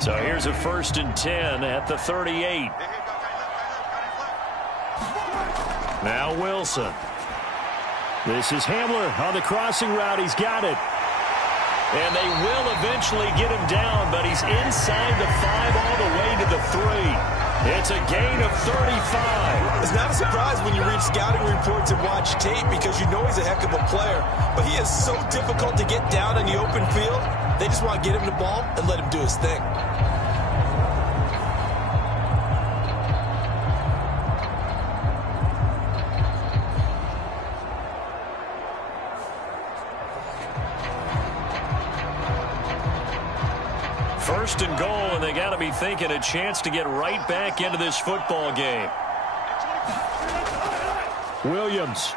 So here's a 1st and 10 at the 38. Now Wilson. This is Hamler on the crossing route. He's got it. And they will eventually get him down, but he's inside the 5 all the way to the 3. It's a gain of 35. It's not a surprise when you read scouting reports and watch tape because you know he's a heck of a player. But he is so difficult to get down in the open field. They just want to get him the ball and let him do his thing. First and goal, and they got to be thinking a chance to get right back into this football game. Williams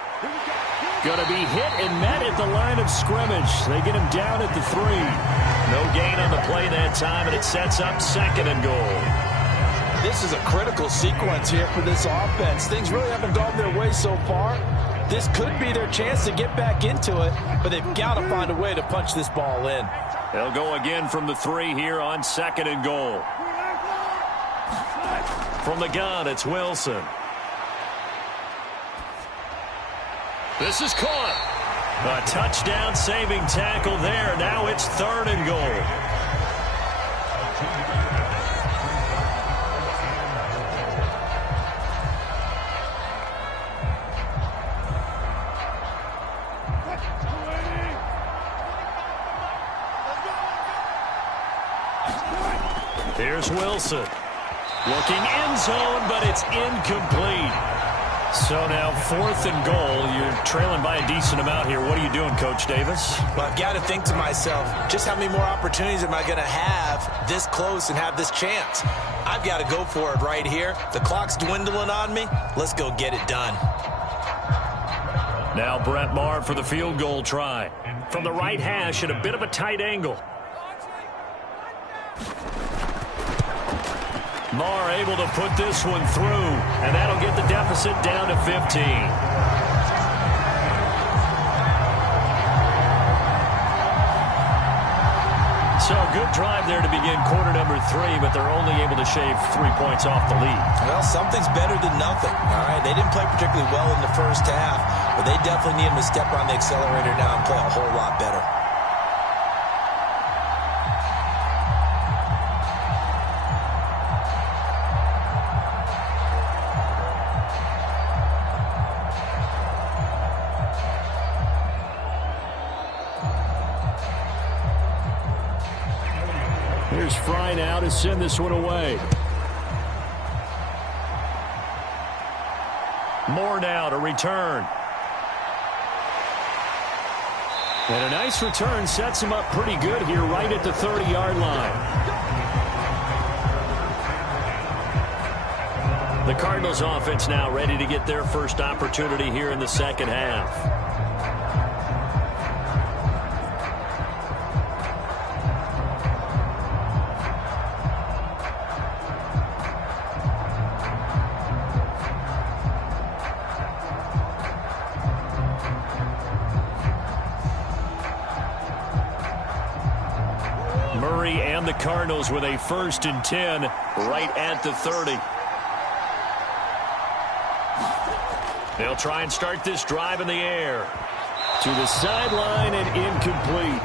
going to be hit and met at the line of scrimmage. They get him down at the 3. No gain on the play that time, and it sets up 2nd and goal. This is a critical sequence here for this offense. Things really haven't gone their way so far. This could be their chance to get back into it, but they've got to find a way to punch this ball in. They'll go again from the 3 here on 2nd and goal. From the gun, it's Wilson. This is caught. A touchdown saving tackle there. Now it's 3rd and goal. Here's Wilson. Looking end zone, but it's incomplete. So now 4th and goal. You're trailing by a decent amount here. What are you doing, Coach Davis? Well, I've got to think to myself, just how many more opportunities am I going to have this close and have this chance? I've got to go for it right here. The clock's dwindling on me. Let's go get it done. Now Brett Maher for the field goal try. From the right hash at a bit of a tight angle. Maher able to put this one through, and that'll get the deficit down to 15. So a good drive there to begin quarter number 3, but they're only able to shave 3 points off the lead. Well, something's better than nothing, all right? They didn't play particularly well in the first half, but they definitely need them to step on the accelerator now and play a whole lot better. Here's Fry now to send this one away. Moore now to return. And a nice return sets him up pretty good here right at the 30-yard line. The Cardinals offense now ready to get their first opportunity here in the second half. Murray and the Cardinals with a 1st and 10 right at the 30. They'll try and start this drive in the air. To the sideline and incomplete.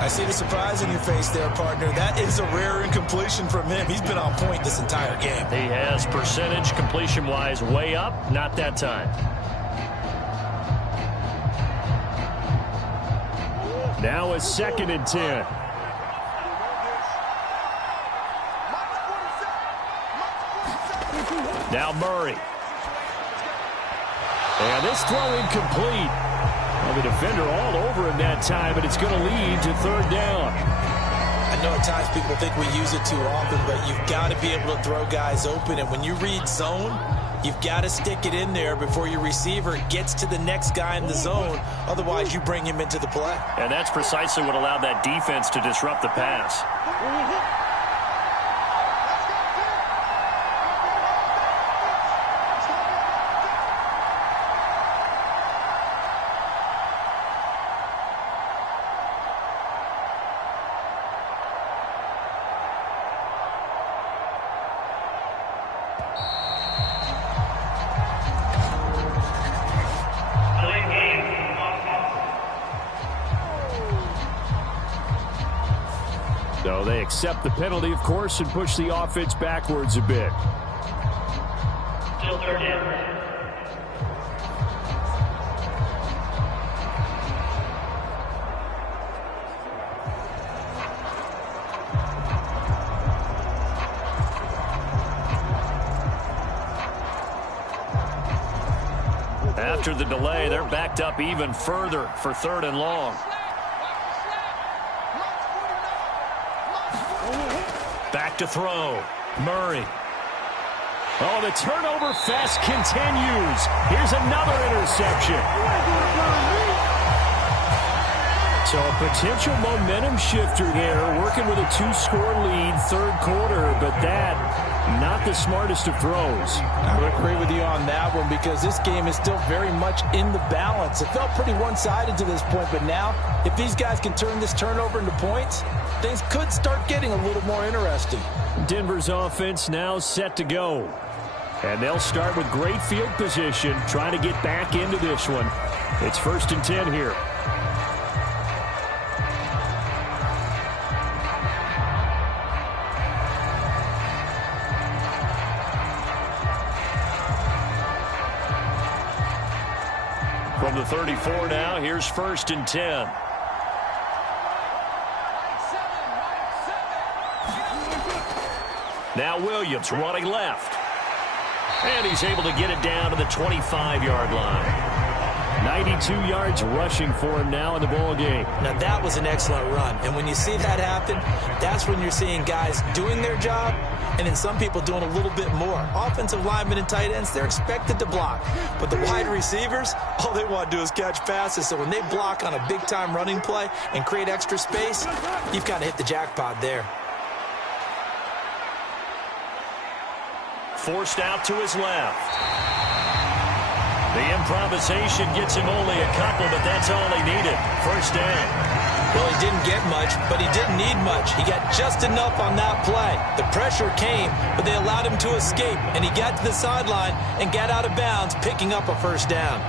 I see the surprise in your face there, partner. That is a rare incompletion from him. He's been on point this entire game. He has percentage completion-wise way up. Not that time. Now a 2nd and 10. Now Murray. And this throw incomplete. Well, the defender all over him that time, but it's going to lead to 3rd down. I know at times people think we use it too often, but you've got to be able to throw guys open. And when you read zone, you've got to stick it in there before your receiver gets to the next guy in the zone. Otherwise, you bring him into the play. And that's precisely what allowed that defense to disrupt the pass. So they accept the penalty, of course, and push the offense backwards a bit. Still 3rd down. After the delay, they're backed up even further for 3rd and long. Back to throw. Murray. Oh, the turnover fest continues. Here's another interception. So a potential momentum shifter there, working with a 2-score lead, 3rd quarter, but that, not the smartest of throws. I would agree with you on that one because this game is still very much in the balance. It felt pretty one-sided to this point, but now, if these guys can turn this turnover into points, things could start getting a little more interesting. Denver's offense now set to go. And they'll start with great field position, trying to get back into this one. It's 1st and 10 here. From the 34 now, here's 1st and 10. Now Williams running left. And he's able to get it down to the 25-yard line. 92 yards rushing for him now in the ball game. Now that was an excellent run. And when you see that happen, that's when you're seeing guys doing their job and then some people doing a little bit more. Offensive linemen and tight ends, they're expected to block. But the wide receivers, all they want to do is catch passes. So when they block on a big-time running play and create extra space, you've kind of hit the jackpot there. Forced out to his left. The improvisation gets him only a couple, but that's all he needed. 1st down. Well, he didn't get much, but he didn't need much. He got just enough on that play. The pressure came, but they allowed him to escape, and he got to the sideline and got out of bounds, picking up a 1st down.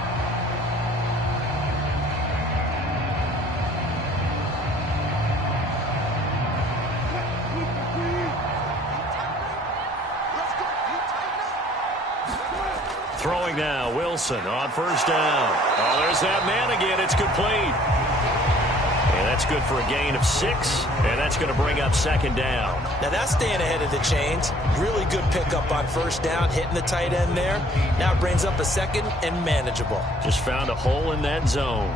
Throwing now, Wilson on 1st down. Oh, there's that man again. It's complete. And that's good for a gain of 6, and that's going to bring up 2nd down. Now that's staying ahead of the chains. Really good pickup on 1st down, hitting the tight end there. Now it brings up a 2nd and manageable. Just found a hole in that zone.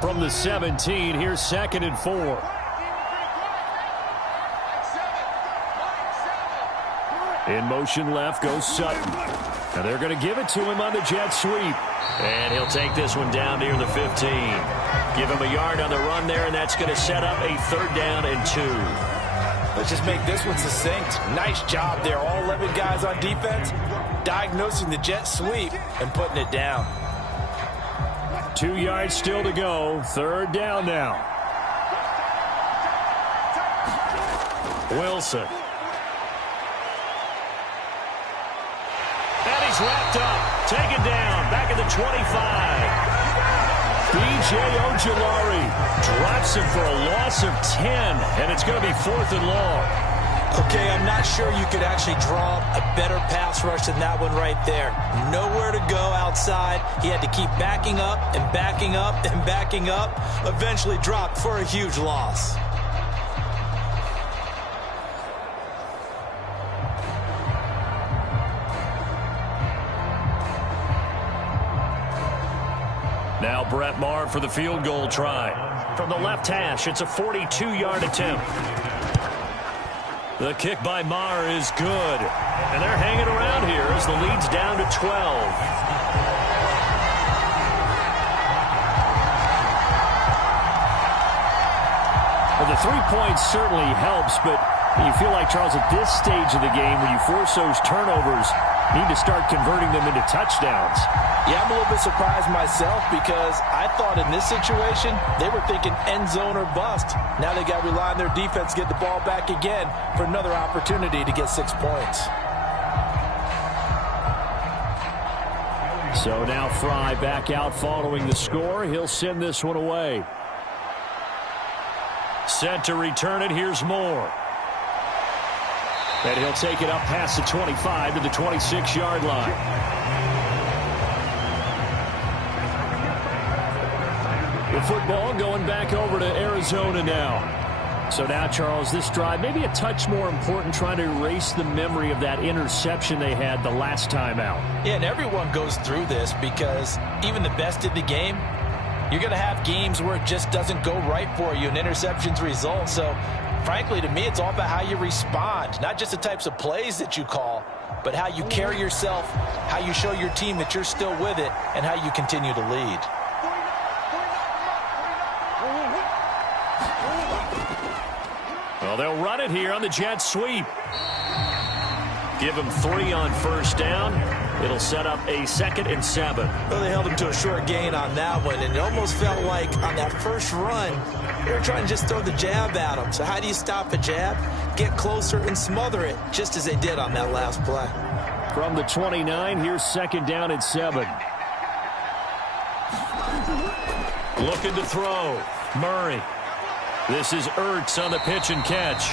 From the 17, here's 2nd and 4. In motion left goes Sutton. Now they're going to give it to him on the jet sweep. And he'll take this one down near the 15. Give him a yard on the run there, and that's going to set up a 3rd down and 2. Let's just make this one succinct. Nice job there. All 11 guys on defense diagnosing the jet sweep and putting it down. 2 yards still to go. 3rd down now. Wilson. And he's wrapped up. Taken down. Back at the 25. B.J. Ojulari drops him for a loss of 10, and it's going to be 4th and long. Okay, I'm not sure you could actually draw a better pass rush than that one right there. Nowhere to go outside. He had to keep backing up and backing up and backing up. Eventually dropped for a huge loss. Now Brett Maher for the field goal try. From the left hash, it's a 42-yard attempt. The kick by Maher is good. And they're hanging around here as the lead's down to 12. Well, the 3 points certainly helps, but you feel like, Charles, at this stage of the game, when you force those turnovers, need to start converting them into touchdowns. Yeah, I'm a little bit surprised myself because I thought in this situation they were thinking end zone or bust. Now they got to rely on their defense to get the ball back again for another opportunity to get 6 points. So now Fry back out following the score. He'll send this one away. Set to return it. Here's Moore. And he'll take it up past the 25 to the 26-yard line. The football going back over to Arizona now. So now, Charles, this drive maybe a touch more important, trying to erase the memory of that interception they had the last time out. Yeah, and everyone goes through this because even the best in the game, you're going to have games where it just doesn't go right for you and interceptions result. So, frankly, to me, it's all about how you respond, not just the types of plays that you call, but how you carry yourself, how you show your team that you're still with it, and how you continue to lead. Well, they'll run it here on the jet sweep. Give him 3 on first down. It'll set up a 2nd and 7. Well, they held him to a short gain on that one, and it almost felt like on that first run, they were trying to just throw the jab at him. So how do you stop a jab? Get closer and smother it, just as they did on that last play. From the 29, here's 2nd down and 7. Looking to throw. Murray. This is Ertz on the pitch and catch.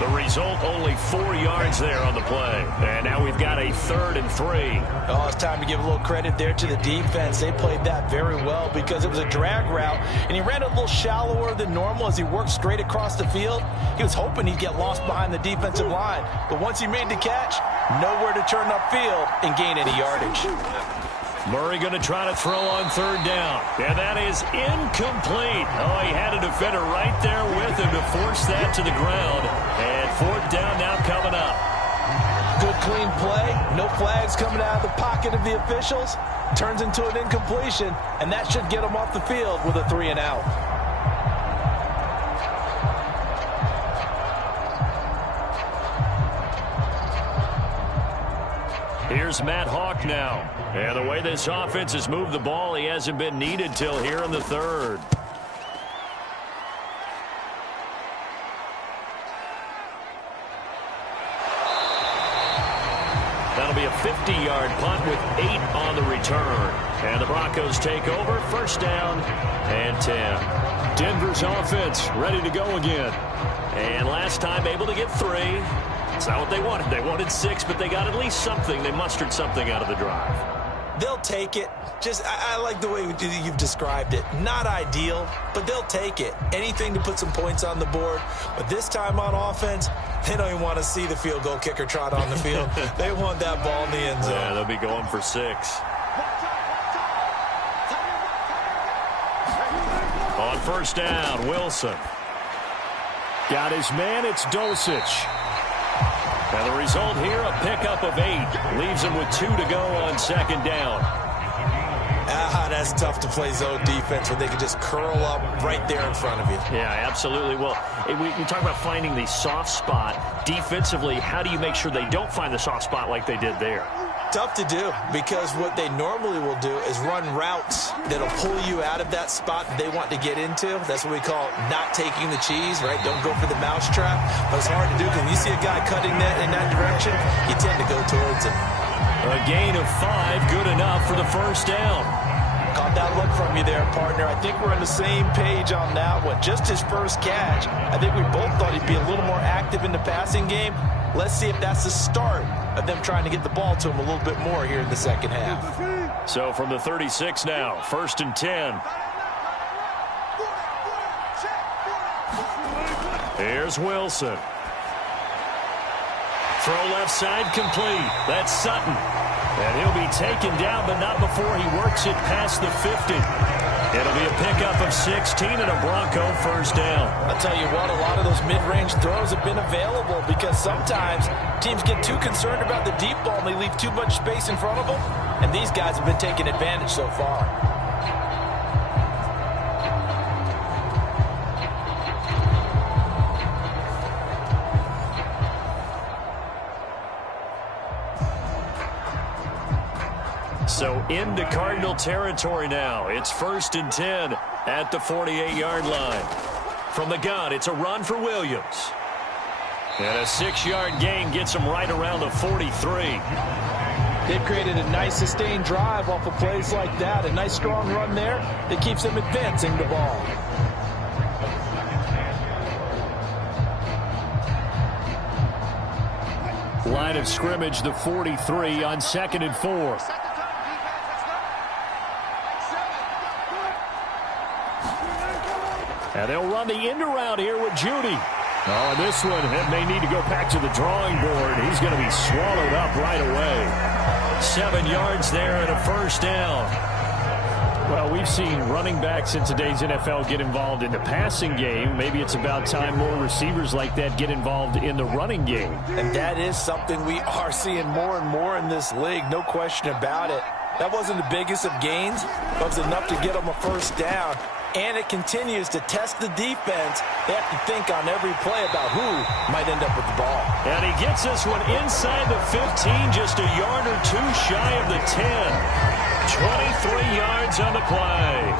The result, only 4 yards there on the play. And now we've got a 3rd and 3. Oh, it's time to give a little credit there to the defense. They played that very well because it was a drag route, and he ran a little shallower than normal as he worked straight across the field. He was hoping he'd get lost behind the defensive line. But once he made the catch, nowhere to turn upfield and gain any yardage. Murray going to try to throw on 3rd down. And that is incomplete. Oh, he had a defender right there with him to force that to the ground. And 4th down now coming up. Good clean play. No flags coming out of the pocket of the officials. Turns into an incompletion, and that should get him off the field with a 3 and out. Here's Matt Hawk now. And the way this offense has moved the ball, he hasn't been needed till here in the 3rd. That'll be a 50-yard punt with 8 on the return. And the Broncos take over. 1st down and 10. Denver's offense ready to go again. And last time able to get 3. It's not what they wanted. They wanted 6, but they got at least something. They mustered something out of the drive. They'll take it. I like the way you've described it. Not ideal, but they'll take it. Anything to put some points on the board. But this time on offense, they don't even want to see the field goal kicker trot on the field. They want that ball in the end zone. Yeah, they'll be going for 6. On 1st down, Wilson. Got his man. It's Dulcich. And the result here, a pickup of 8. Leaves him with 2 to go on 2nd down. That's tough to play zone defense when they can just curl up right there in front of you. Yeah, absolutely. Well, we talk about finding the soft spot. Defensively, how do you make sure they don't find the soft spot like they did there? Tough to do, because what they normally will do is run routes that'll pull you out of that spot that they want to get into. That's what we call not taking the cheese, right? Don't go for the mousetrap. But it's hard to do because when you see a guy cutting that in that direction, you tend to go towards him. A gain of 5, good enough for the first down. Caught that look from you there, partner. I think we're on the same page on that one. Just his first catch. I think we both thought he'd be a little more active in the passing game. Let's see if that's the start of them trying to get the ball to him a little bit more here in the second half. So from the 36 now, 1st and 10. Here's Wilson. Throw left side complete. That's Sutton. And he'll be taken down, but not before he works it past the 50. It'll be a pickup of 16 and a Bronco first down. I'll tell you what, a lot of those mid-range throws have been available because sometimes teams get too concerned about the deep ball and they leave too much space in front of them. And these guys have been taking advantage so far. So into Cardinal territory now. It's 1st and 10 at the 48-yard line. From the gun, it's a run for Williams. And a 6-yard gain gets him right around the 43. They've created a nice sustained drive off of plays like that. A nice strong run there that keeps them advancing the ball. Line of scrimmage, the 43 on 2nd and 4. And they'll run the end around here with Judy. Oh, this one may need to go back to the drawing board. He's going to be swallowed up right away. 7 yards there and a first down. Well, we've seen running backs in today's NFL get involved in the passing game. Maybe it's about time more receivers like that get involved in the running game. And that is something we are seeing more and more in this league, no question about it. That wasn't the biggest of gains, but it was enough to get them a first down. And it continues to test the defense. They have to think on every play about who might end up with the ball. And he gets this one inside the 15, just a yard or two shy of the 10. 23 yards on the play.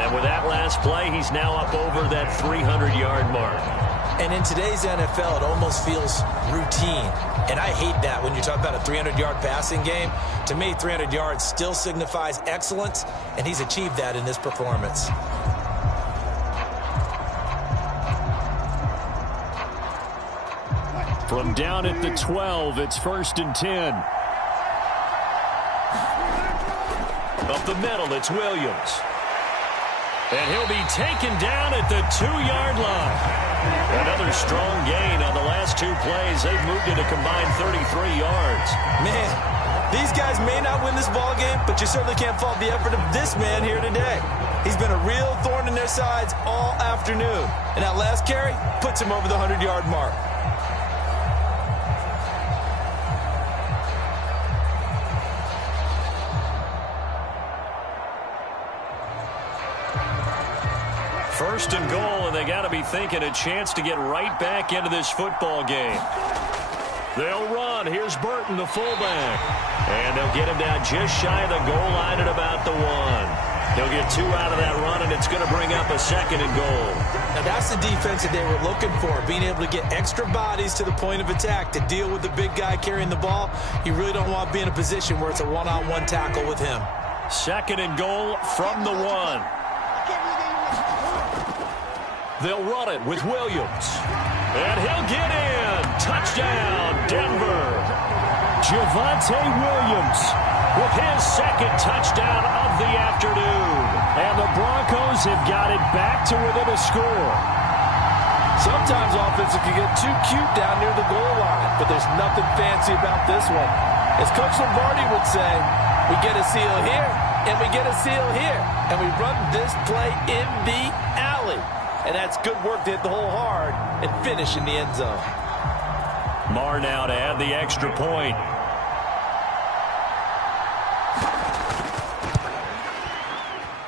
And with that last play, he's now up over that 300-yard mark. And in today's NFL, it almost feels routine. And I hate that when you talk about a 300-yard passing game. To me, 300 yards still signifies excellence, and he's achieved that in this performance. From down at the 12, it's 1st and 10. Up the middle, it's Williams. And he'll be taken down at the 2-yard line. Another strong gain on the last 2 plays. They've moved it a combined 33 yards. Man, these guys may not win this ball game, but you certainly can't fault the effort of this man here today. He's been a real thorn in their sides all afternoon. And that last carry puts him over the 100-yard mark. First and goal, and they got to be thinking a chance to get right back into this football game. They'll run. Here's Burton, the fullback. And they'll get him down just shy of the goal line at about the 1. He'll get 2 out of that run, and it's going to bring up a 2nd and goal. Now, that's the defense that they were looking for, being able to get extra bodies to the point of attack to deal with the big guy carrying the ball. You really don't want to be in a position where it's a one-on-one tackle with him. 2nd and goal from the 1. They'll run it with Williams. And he'll get in. Touchdown, Denver. Javonte Williams with his 2nd touchdown of the afternoon. And the Broncos have got it back to within a score. Sometimes offenses can get too cute down near the goal line, but there's nothing fancy about this one. As Coach Lombardi would say, we get a seal here, and we get a seal here, and we run this play in the alley. And that's good work to hit the hole hard and finish in the end zone. Marr now to add the extra point.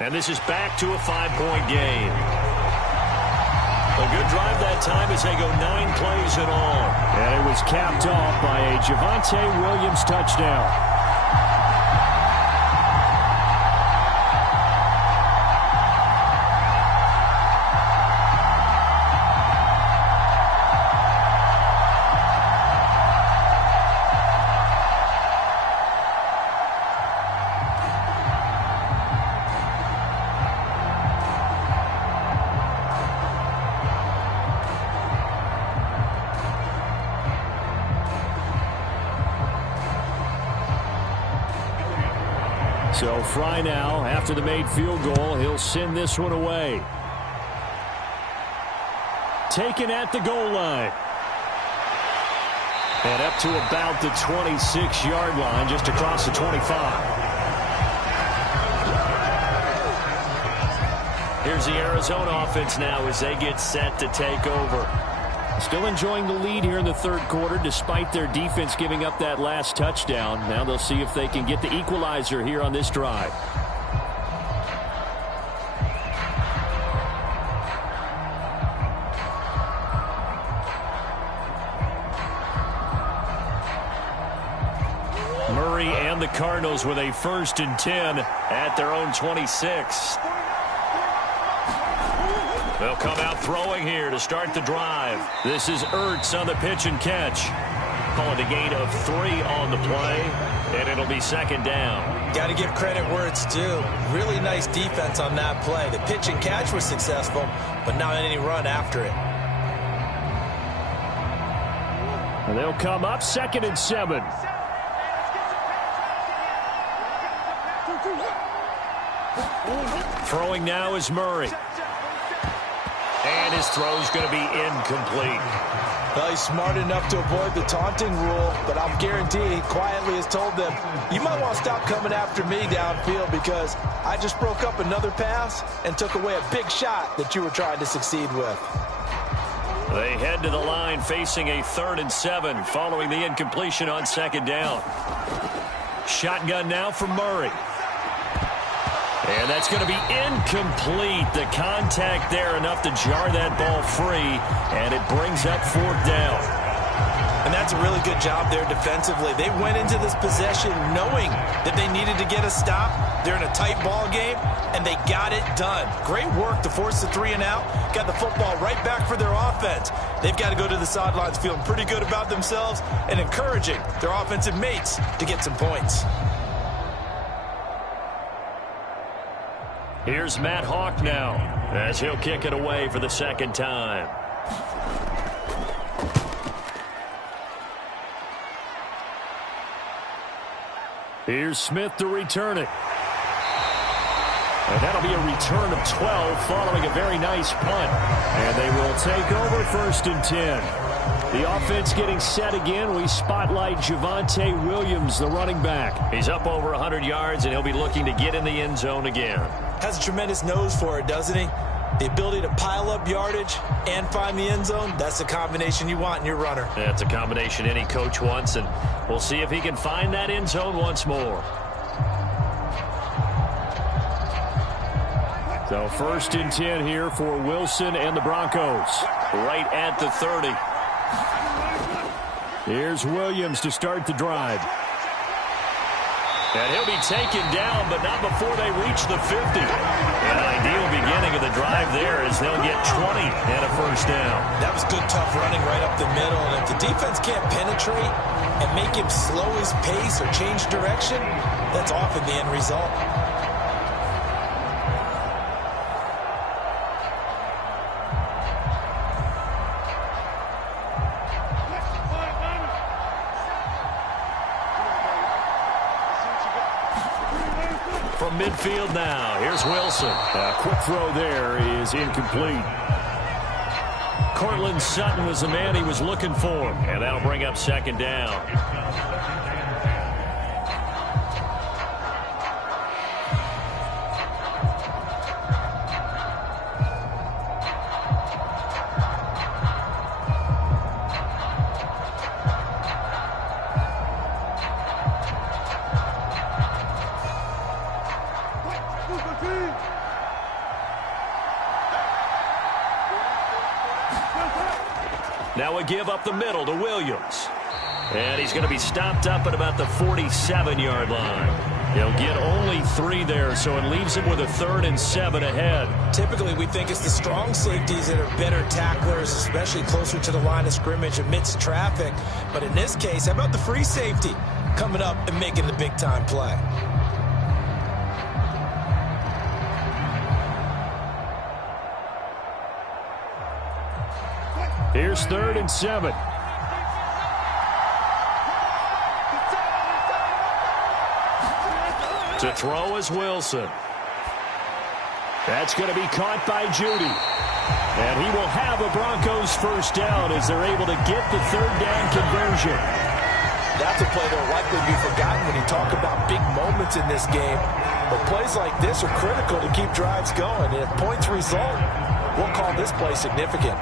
And this is back to a 5-point game. A good drive that time as they go 9 plays in all. And it was capped off by a Javonte Williams touchdown. So Fry now, after the made field goal, he'll send this one away. Taken at the goal line. And up to about the 26-yard line, just across the 25. Here's the Arizona offense now as they get set to take over. Still enjoying the lead here in the third quarter despite their defense giving up that last touchdown. Now they'll see if they can get the equalizer here on this drive. Murray and the Cardinals with a 1st and 10 at their own 26. They'll come out throwing here to start the drive. This is Ertz on the pitch and catch. Calling a gain of 3 on the play, and it'll be 2nd down. Got to give credit where it's due. Really nice defense on that play. The pitch and catch was successful, but not any run after it. And they'll come up 2nd and 7. Throwing now is Murray. And his throw's going to be incomplete. Well, he's smart enough to avoid the taunting rule, but I'll guarantee he quietly has told them, you might want to stop coming after me downfield because I just broke up another pass and took away a big shot that you were trying to succeed with. They head to the line facing a 3rd and 7 following the incompletion on 2nd down. Shotgun now for Murray. And that's going to be incomplete. The contact there enough to jar that ball free, and it brings up 4th down. And that's a really good job there defensively. They went into this possession knowing that they needed to get a stop. They're in a tight ball game, and they got it done. Great work to force the 3 and out. Got the football right back for their offense. They've got to go to the sidelines feeling pretty good about themselves and encouraging their offensive mates to get some points. Here's Matt Hawk now as he'll kick it away for the 2nd time. Here's Smith to return it. And that'll be a return of 12 following a very nice punt. And they will take over 1st and 10. The offense getting set again. We spotlight Javonte Williams, the running back. He's up over 100 yards, and he'll be looking to get in the end zone again. Has a tremendous nose for it, doesn't he? The ability to pile up yardage and find the end zone, that's the combination you want in your runner. That's a combination any coach wants, and we'll see if he can find that end zone once more. So 1st and 10 here for Wilson and the Broncos. Right at the 30. Here's Williams to start the drive. And he'll be taken down, but not before they reach the 50. An ideal beginning of the drive there as they'll get 20 and a 1st down. That was good, tough running right up the middle. And if the defense can't penetrate and make him slow his pace or change direction, that's often the end result. From midfield now, here's Wilson. A quick throw there is incomplete. Cortland Sutton was the man he was looking for, and that'll bring up 2nd down. Now a give up the middle to Williams. And he's going to be stopped up at about the 47-yard line. He'll get only 3 there, so it leaves him with a 3rd and 7 ahead. Typically, we think it's the strong safeties that are better tacklers, especially closer to the line of scrimmage amidst traffic. But in this case, how about the free safety coming up and making the big-time play? Here's 3rd and 7. To throw is Wilson. That's going to be caught by Judy. And he will have a Broncos first down as they're able to get the 3rd down conversion. That's a play that will likely be forgotten when you talk about big moments in this game. But plays like this are critical to keep drives going. And if points result, we'll call this play significant.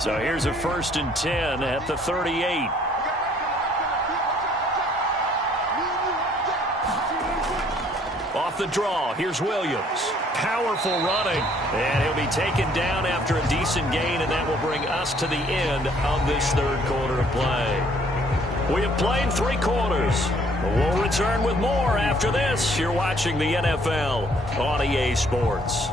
So here's a 1st and 10 at the 38. Off the draw, here's Williams. Powerful running. And he'll be taken down after a decent gain, and that will bring us to the end of this 3rd quarter of play. We have played 3 quarters. We'll return with more after this. You're watching the NFL on EA Sports.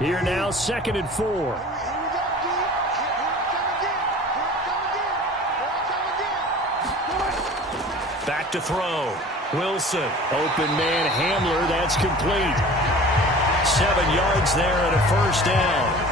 Here now, 2nd and 4. Back to throw. Wilson. Open man Hamler. That's complete. 7 yards there and a first down.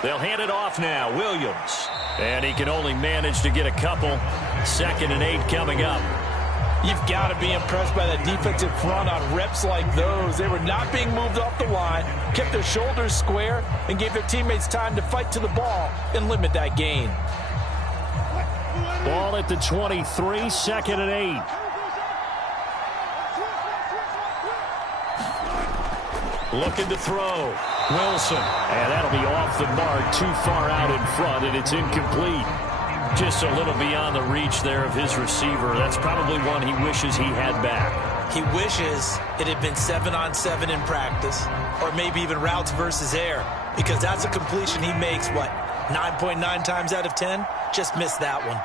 They'll hand it off now. Williams. And he can only manage to get a couple. 2nd and 8 coming up. You've got to be impressed by that defensive front on reps like those. They were not being moved off the line, kept their shoulders square, and gave their teammates time to fight to the ball and limit that gain. Ball at the 23, 2nd and 8. Looking to throw. Wilson. And that'll be off the mark, too far out in front, and it's incomplete. Just a little beyond the reach there of his receiver. That's probably one he wishes he had back. He wishes it had been 7-on-7 in practice, or maybe even routes versus air, because that's a completion he makes, what, 9.9 times out of 10? Just missed that one.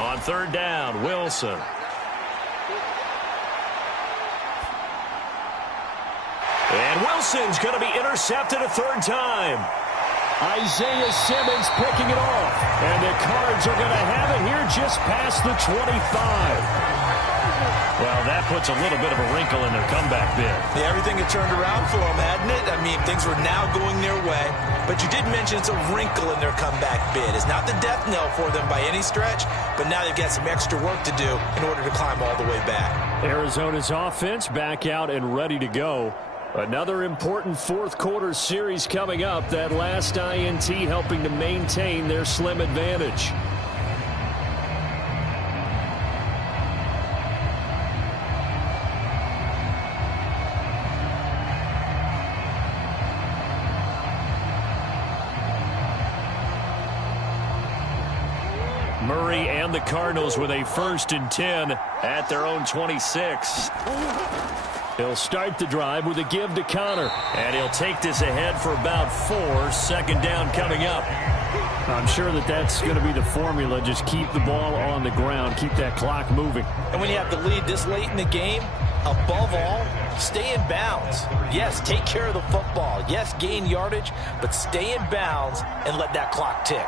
On 3rd down, Wilson. And Wilson's going to be intercepted a 3rd time. Isaiah Simmons picking it off. And the Cards are going to have it here just past the 25. Well, that puts a little bit of a wrinkle in their comeback bid. Yeah, everything had turned around for them, hadn't it? I mean, things were now going their way. But you did mention it's a wrinkle in their comeback bid. It's not the death knell for them by any stretch, but now they've got some extra work to do in order to climb all the way back. Arizona's offense back out and ready to go. Another important 4th quarter series coming up. That last INT helping to maintain their slim advantage. Murray and the Cardinals with a 1st and 10 at their own 26. He'll start the drive with a give to Connor. And he'll take this ahead for about 4. 2nd down coming up. I'm sure that that's going to be the formula. Just keep the ball on the ground. Keep that clock moving. And when you have the lead this late in the game, above all, stay in bounds. Yes, take care of the football. Yes, gain yardage, but stay in bounds and let that clock tick.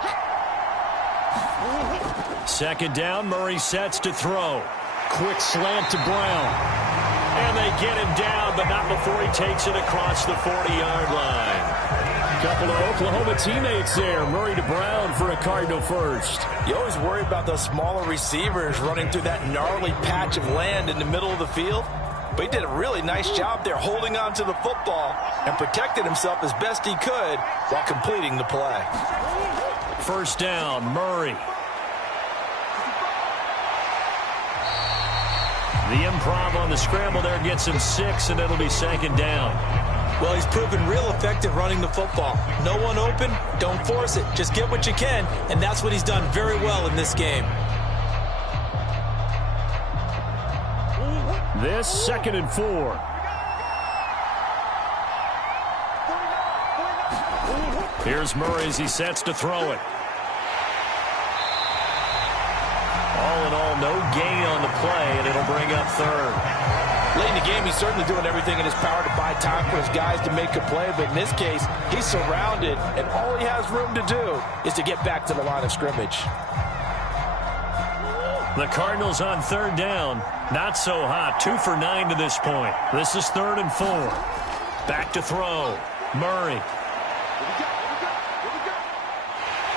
Second down, Murray sets to throw. Quick slant to Brown. And they get him down, but not before he takes it across the 40-yard line. Couple of Oklahoma teammates there. Murray to Brown for a Cardinal first. You always worry about those smaller receivers running through that gnarly patch of land in the middle of the field. But he did a really nice job there holding on to the football and protected himself as best he could while completing the play. First down, Murray. The improv on the scramble there gets him 6, and it'll be second down. Well, he's proven real effective running the football. No one open, don't force it. Just get what you can, and that's what he's done very well in this game. This 2nd and 4. Here's Murray as he sets to throw it. All in all, no gain on the play, and it'll bring up third. Late in the game, he's certainly doing everything in his power to buy time for his guys to make a play. But in this case, he's surrounded, and all he has room to do is to get back to the line of scrimmage. The Cardinals on third down. Not so hot. 2 for 9 to this point. This is 3rd and 4. Back to throw. Murray.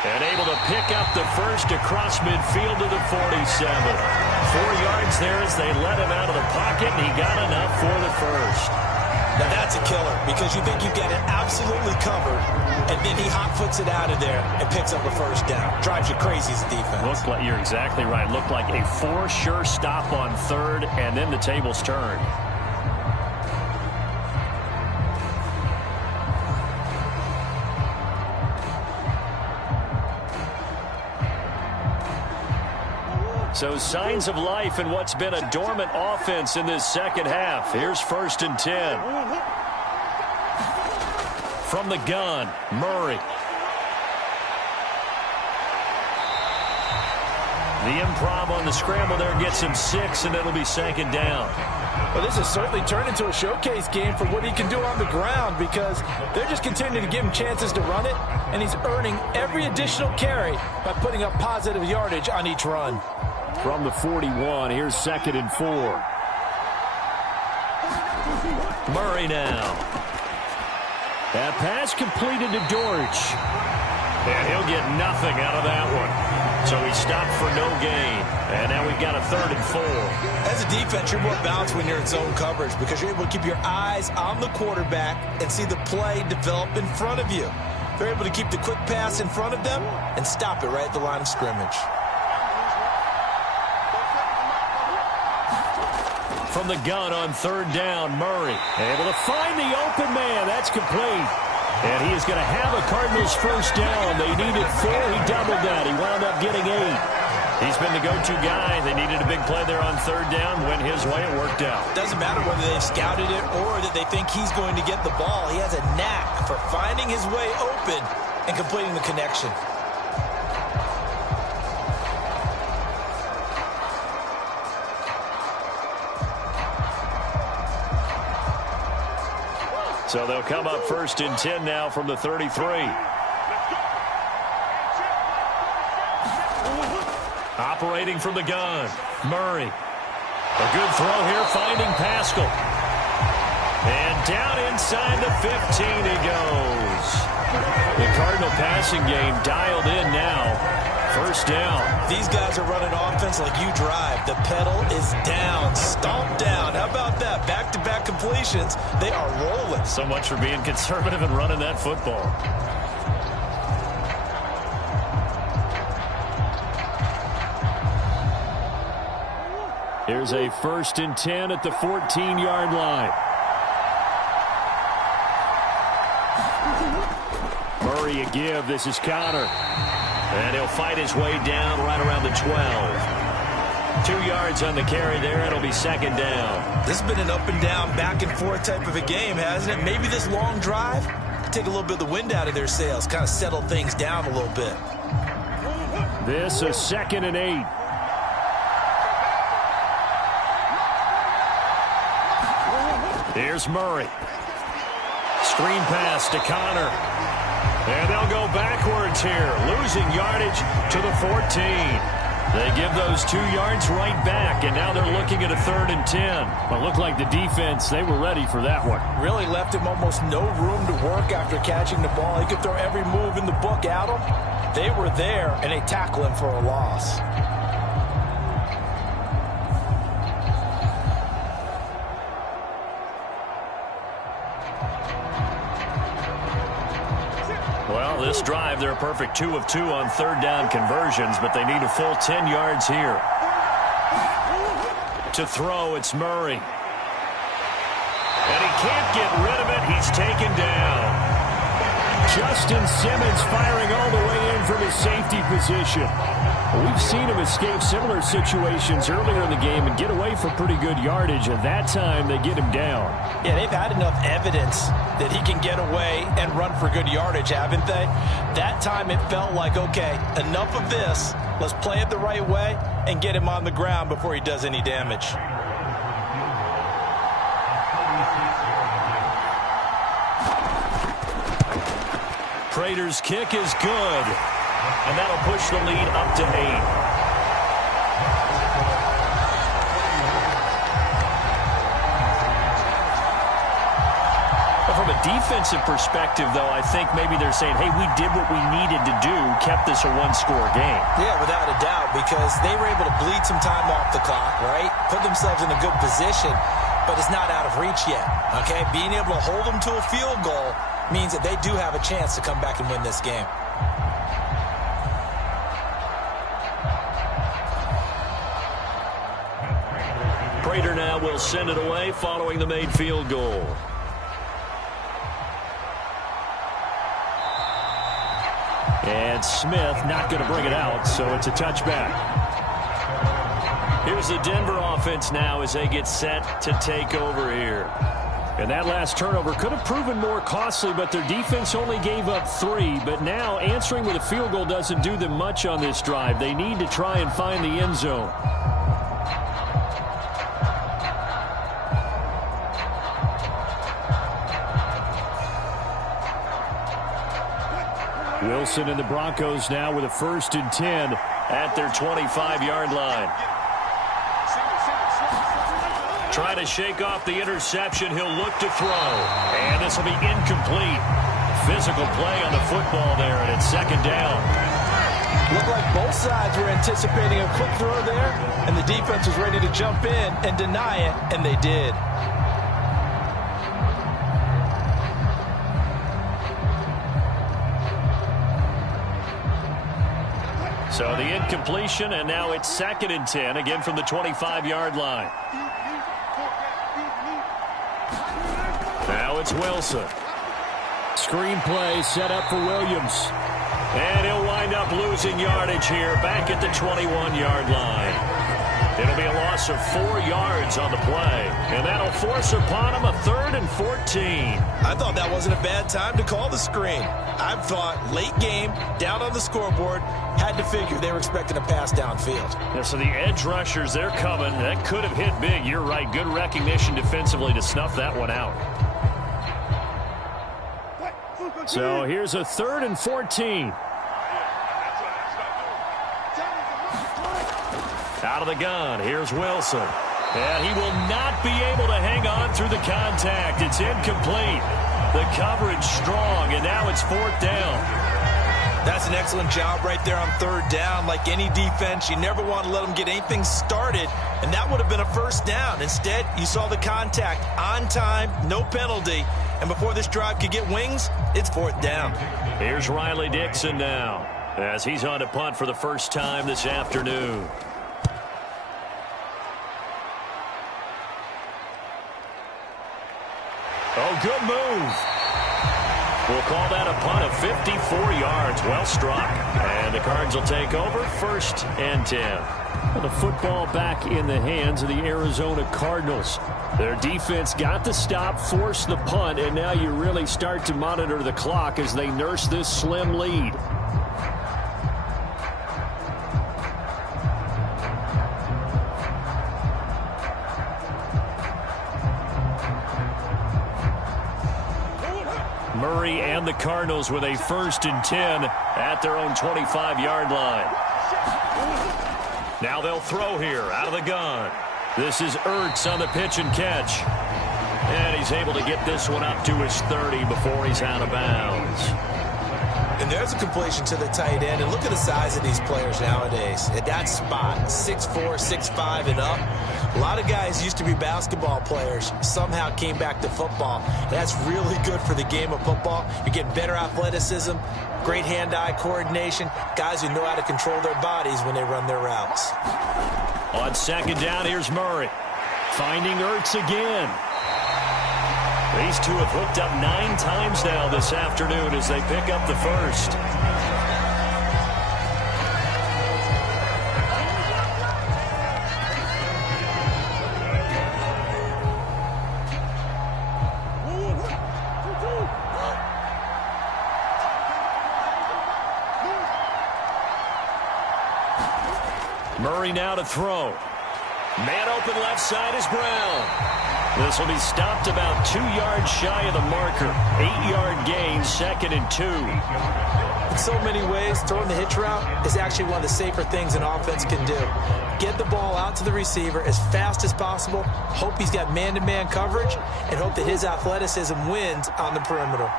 And able to pick up the first across midfield to the 47. 4 yards there as they let him out of the pocket, and he got enough for the first. Now that's a killer because you think you get it absolutely covered, and then he hot-foots it out of there and picks up a first down. Drives you crazy as a defense. Looked like, you're exactly right. Looked like a for sure stop on third, and then the tables turned. So signs of life in what's been a dormant offense in this second half. Here's 1st and 10. From the gun, Murray. The improv on the scramble there gets him 6, and it'll be second down. Well, this has certainly turned into a showcase game for what he can do on the ground because they're just continuing to give him chances to run it, and he's earning every additional carry by putting up positive yardage on each run. From the 41, here's 2nd and 4. Murray now. That pass completed to Dortch. And he'll get nothing out of that one. So he stopped for no gain. And now we've got a 3rd and 4. As a defense, you're more balanced when you're in zone coverage because you're able to keep your eyes on the quarterback and see the play develop in front of you. They're able to keep the quick pass in front of them and stop it right at the line of scrimmage. From the gun on 3rd down, Murray. Able to find the open man. That's complete. And he is going to have a Cardinals first down. They needed 4. He doubled that. He wound up getting 8. He's been the go-to guy. They needed a big play there on 3rd down. Went his way. It worked out. Doesn't matter whether they've scouted it or that they think he's going to get the ball. He has a knack for finding his way open and completing the connection. So they'll come up 1st and 10 now from the 33. Operating from the gun, Murray. A good throw here, finding Pascal. And down inside the 15 he goes. The Cardinal passing game dialed in now. First down. These guys are running offense like you drive. The pedal is down, stomped down. How about that? Back-to-back completions. They are rolling. So much for being conservative and running that football. Here's a 1st and 10 at the 14-yard line. Murray a give. This is Connor. And he'll fight his way down right around the 12. 2 yards on the carry there. It'll be second down. This has been an up and down, back and forth type of a game, hasn't it? Maybe this long drive could take a little bit of the wind out of their sails, kind of settle things down a little bit. This is 2nd and 8. Here's Murray. Screen pass to Connor. And they'll go backwards here, losing yardage to the 14. They give those 2 yards right back, and now they're looking at a 3rd and 10. Well, it looked like the defense, they were ready for that one. Really left him almost no room to work after catching the ball. He could throw every move in the book at him. They were there, and they tackle him for a loss. Well, this drive, they're a perfect 2 of 2 on 3rd down conversions, but they need a full 10 yards here. To throw, it's Murray. And he can't get rid of it. He's taken down. Justin Simmons firing all the way in from his safety position. We've seen him escape similar situations earlier in the game and get away for pretty good yardage, and that time they get him down. Yeah, they've had enough evidence that he can get away and run for good yardage, haven't they? That time it felt like, okay, enough of this. Let's play it the right way and get him on the ground before he does any damage. Prater's kick is good, and that'll push the lead up to 8. From a defensive perspective, though, I think maybe they're saying, hey, we did what we needed to do, kept this a one-score game. Yeah, without a doubt, because they were able to bleed some time off the clock, right? Put themselves in a good position, but it's not out of reach yet, okay? Being able to hold them to a field goal means that they do have a chance to come back and win this game. Prater now will send it away following the made field goal. And Smith not going to bring it out, so it's a touchback. Here's the Denver offense now as they get set to take over here. And that last turnover could have proven more costly, but their defense only gave up 3. But now answering with a field goal doesn't do them much on this drive. They need to try and find the end zone. Wilson and the Broncos now with a 1st and 10 at their 25-yard line. Trying to shake off the interception. He'll look to throw. And this will be incomplete. Physical play on the football there, and it's 2nd down. Looked like both sides were anticipating a quick throw there, and the defense was ready to jump in and deny it, and they did. So the incompletion, and now it's 2nd and 10, again from the 25-yard line. Now it's Wilson. Screen play set up for Williams. And he'll wind up losing yardage here back at the 21-yard line. It'll be a loss of 4 yards on the play. And that'll force upon him a 3rd and 14. I thought that wasn't a bad time to call the screen. I thought late game, down on the scoreboard, had to figure they were expecting a pass downfield. Yeah, so the edge rushers, they're coming. That could have hit big. You're right. Good recognition defensively to snuff that one out. So here's a 3rd and 14. Out of the gun, here's Wilson. And he will not be able to hang on through the contact. It's incomplete. The coverage strong, and now it's 4th down. That's an excellent job right there on 3rd down. Like any defense, you never want to let them get anything started, and that would have been a 1st down. Instead, you saw the contact on time, no penalty, and before this drive could get wings, it's 4th down. Here's Riley Dixon now as he's on to punt for the first time this afternoon. Oh, good move. We'll call that a punt of 54 yards. Well struck. And the Cards will take over 1st and 10. Well, the football back in the hands of the Arizona Cardinals. Their defense got the stop, forced the punt, and now you really start to monitor the clock as they nurse this slim lead. Murray and the Cardinals with a 1st and 10 at their own 25-yard line. Now they'll throw here out of the gun. This is Ertz on the pitch and catch. And he's able to get this one up to his 30 before he's out of bounds. And there's a completion to the tight end. And look at the size of these players nowadays. At that spot, 6'4", 6'5", and up. A lot of guys used to be basketball players, somehow came back to football. That's really good for the game of football. You're getting better athleticism, great hand-eye coordination, guys who know how to control their bodies when they run their routes. On 2nd down, here's Murray. Finding Ertz again. These two have hooked up 9 times now this afternoon as they pick up the first. Murray now to throw. Man open left side is Brown. This will be stopped about 2 yards shy of the marker. 8-yard gain, 2nd and 2. In so many ways, throwing the hitch route is actually one of the safer things an offense can do. Get the ball out to the receiver as fast as possible, hope he's got man-to-man coverage, and hope that his athleticism wins on the perimeter.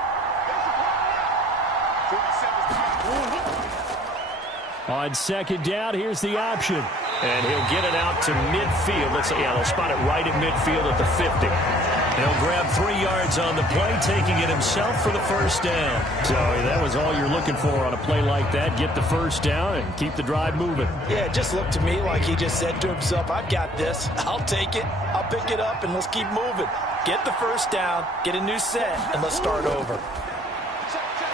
On 2nd down, here's the option. And he'll get it out to midfield. Let's say, they'll spot it right at midfield at the 50. He'll grab 3 yards on the play, taking it himself for the 1st down. So that was all you're looking for on a play like that. Get the 1st down and keep the drive moving. Yeah, it just looked to me like he just said to himself, I've got this. I'll take it. I'll pick it up, and let's keep moving. Get the 1st down, get a new set, and let's start over.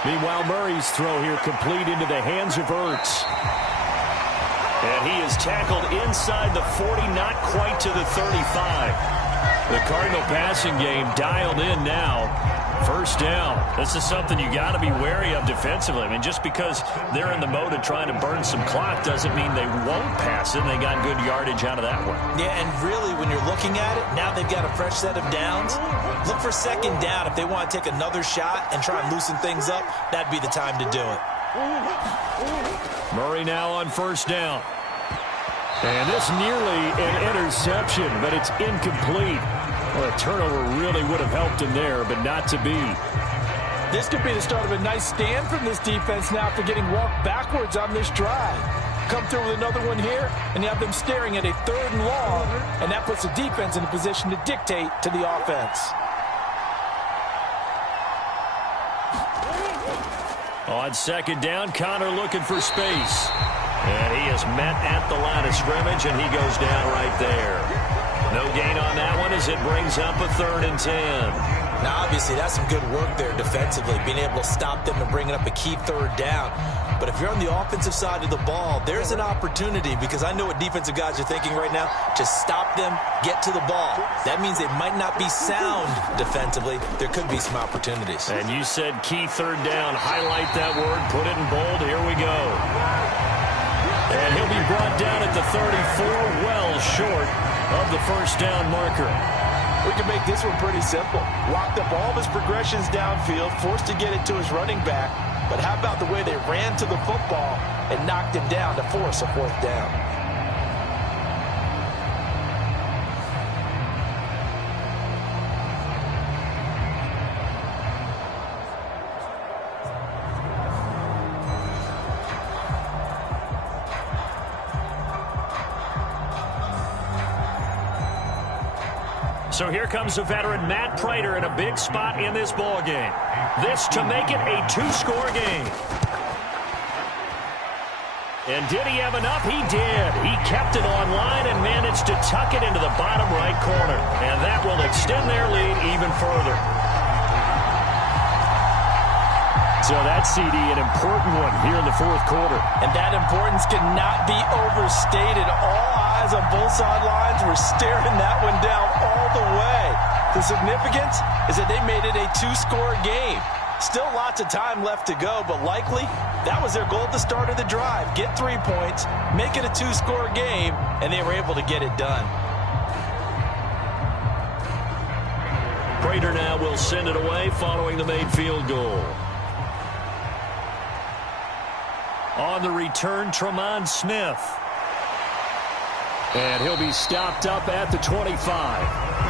Meanwhile, Murray's throw here complete into the hands of Ertz. And he is tackled inside the 40, not quite to the 35. The Cardinal passing game dialed in now. 1st down. This is something you got to be wary of defensively. I mean, just because they're in the mode of trying to burn some clock doesn't mean they won't pass it. They got good yardage out of that one. Yeah, and really, when you're looking at it, now they've got a fresh set of downs. Look for 2nd down. If they want to take another shot and try and loosen things up, that'd be the time to do it. Murray now on 1st down. And this nearly an interception, but it's incomplete. Well, a turnover really would have helped him there, but not to be. This could be the start of a nice stand from this defense now after getting walked backwards on this drive. Come through with another one here, and you have them staring at a 3rd and long, and that puts the defense in a position to dictate to the offense. On 2nd down, Connor looking for space. And he is met at the line of scrimmage, and he goes down right there. No gain on that one as it brings up a 3rd and 10. Now, obviously, that's some good work there defensively, being able to stop them and bringing up a key 3rd down. But if you're on the offensive side of the ball, there's an opportunity, because I know what defensive guys are thinking right now. Just stop them, get to the ball. That means they might not be sound defensively. There could be some opportunities. And you said key 3rd down. Highlight that word, put it in bold. Here we go. And he'll be brought down at the 34, well short of the 1st down marker. We can make this one pretty simple. Locked up all of his progressions downfield, forced to get it to his running back. But how about the way they ran to the football and knocked him down to force a 4th down? So here comes the veteran Matt Prater in a big spot in this ball game. This to make it a 2-score game. And did he have enough? He did. He kept it on line and managed to tuck it into the bottom right corner. And that will extend their lead even further. So that CD, an important one here in the 4th quarter. And that importance cannot be overstated. All eyes on both sidelines were staring that one down all the way. The significance is that they made it a 2-score game. Still lots of time left to go, but likely that was their goal at the start of the drive. Get 3 points, make it a 2-score game, and they were able to get it done. Prater now will send it away following the made field goal. On the return, Tremont Smith. And he'll be stopped up at the 25.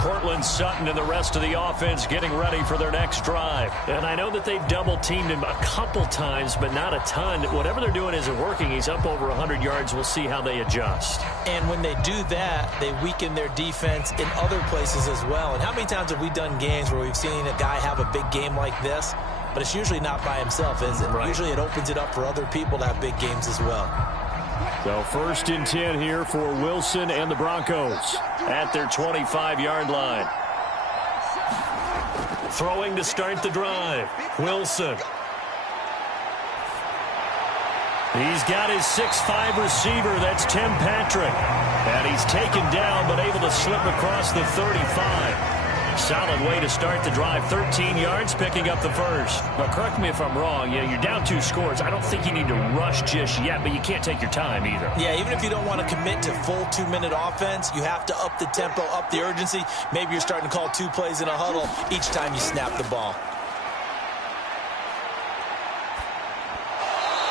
Cortland Sutton and the rest of the offense getting ready for their next drive. And I know that they've double-teamed him a couple times, but not a ton. Whatever they're doing isn't working. He's up over 100 yards. We'll see how they adjust. And when they do that, they weaken their defense in other places as well. And how many times have we done games where we've seen a guy have a big game like this, but it's usually not by himself, is it? Right. Usually it opens it up for other people to have big games as well. So 1st and 10 here for Wilson and the Broncos at their 25-yard line. Throwing to start the drive. Wilson. He's got his 6'5 receiver. That's Tim Patrick. And he's taken down but able to slip across the 35. Solid way to start the drive. 13 yards, picking up the first. But correct me if I'm wrong. You're down 2 scores. I don't think you need to rush just yet, but you can't take your time either. Yeah, even if you don't want to commit to full 2-minute offense, you have to up the tempo, up the urgency. Maybe you're starting to call 2 plays in a huddle each time you snap the ball.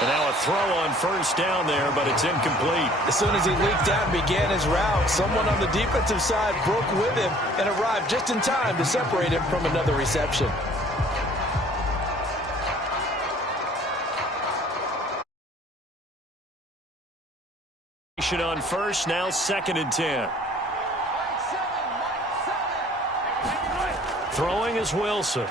And now a throw on 1st down there, but it's incomplete. As soon as he leaked out and began his route, someone on the defensive side broke with him and arrived just in time to separate him from another reception. On 1st, now 2nd and 10. Throwing is Wilson.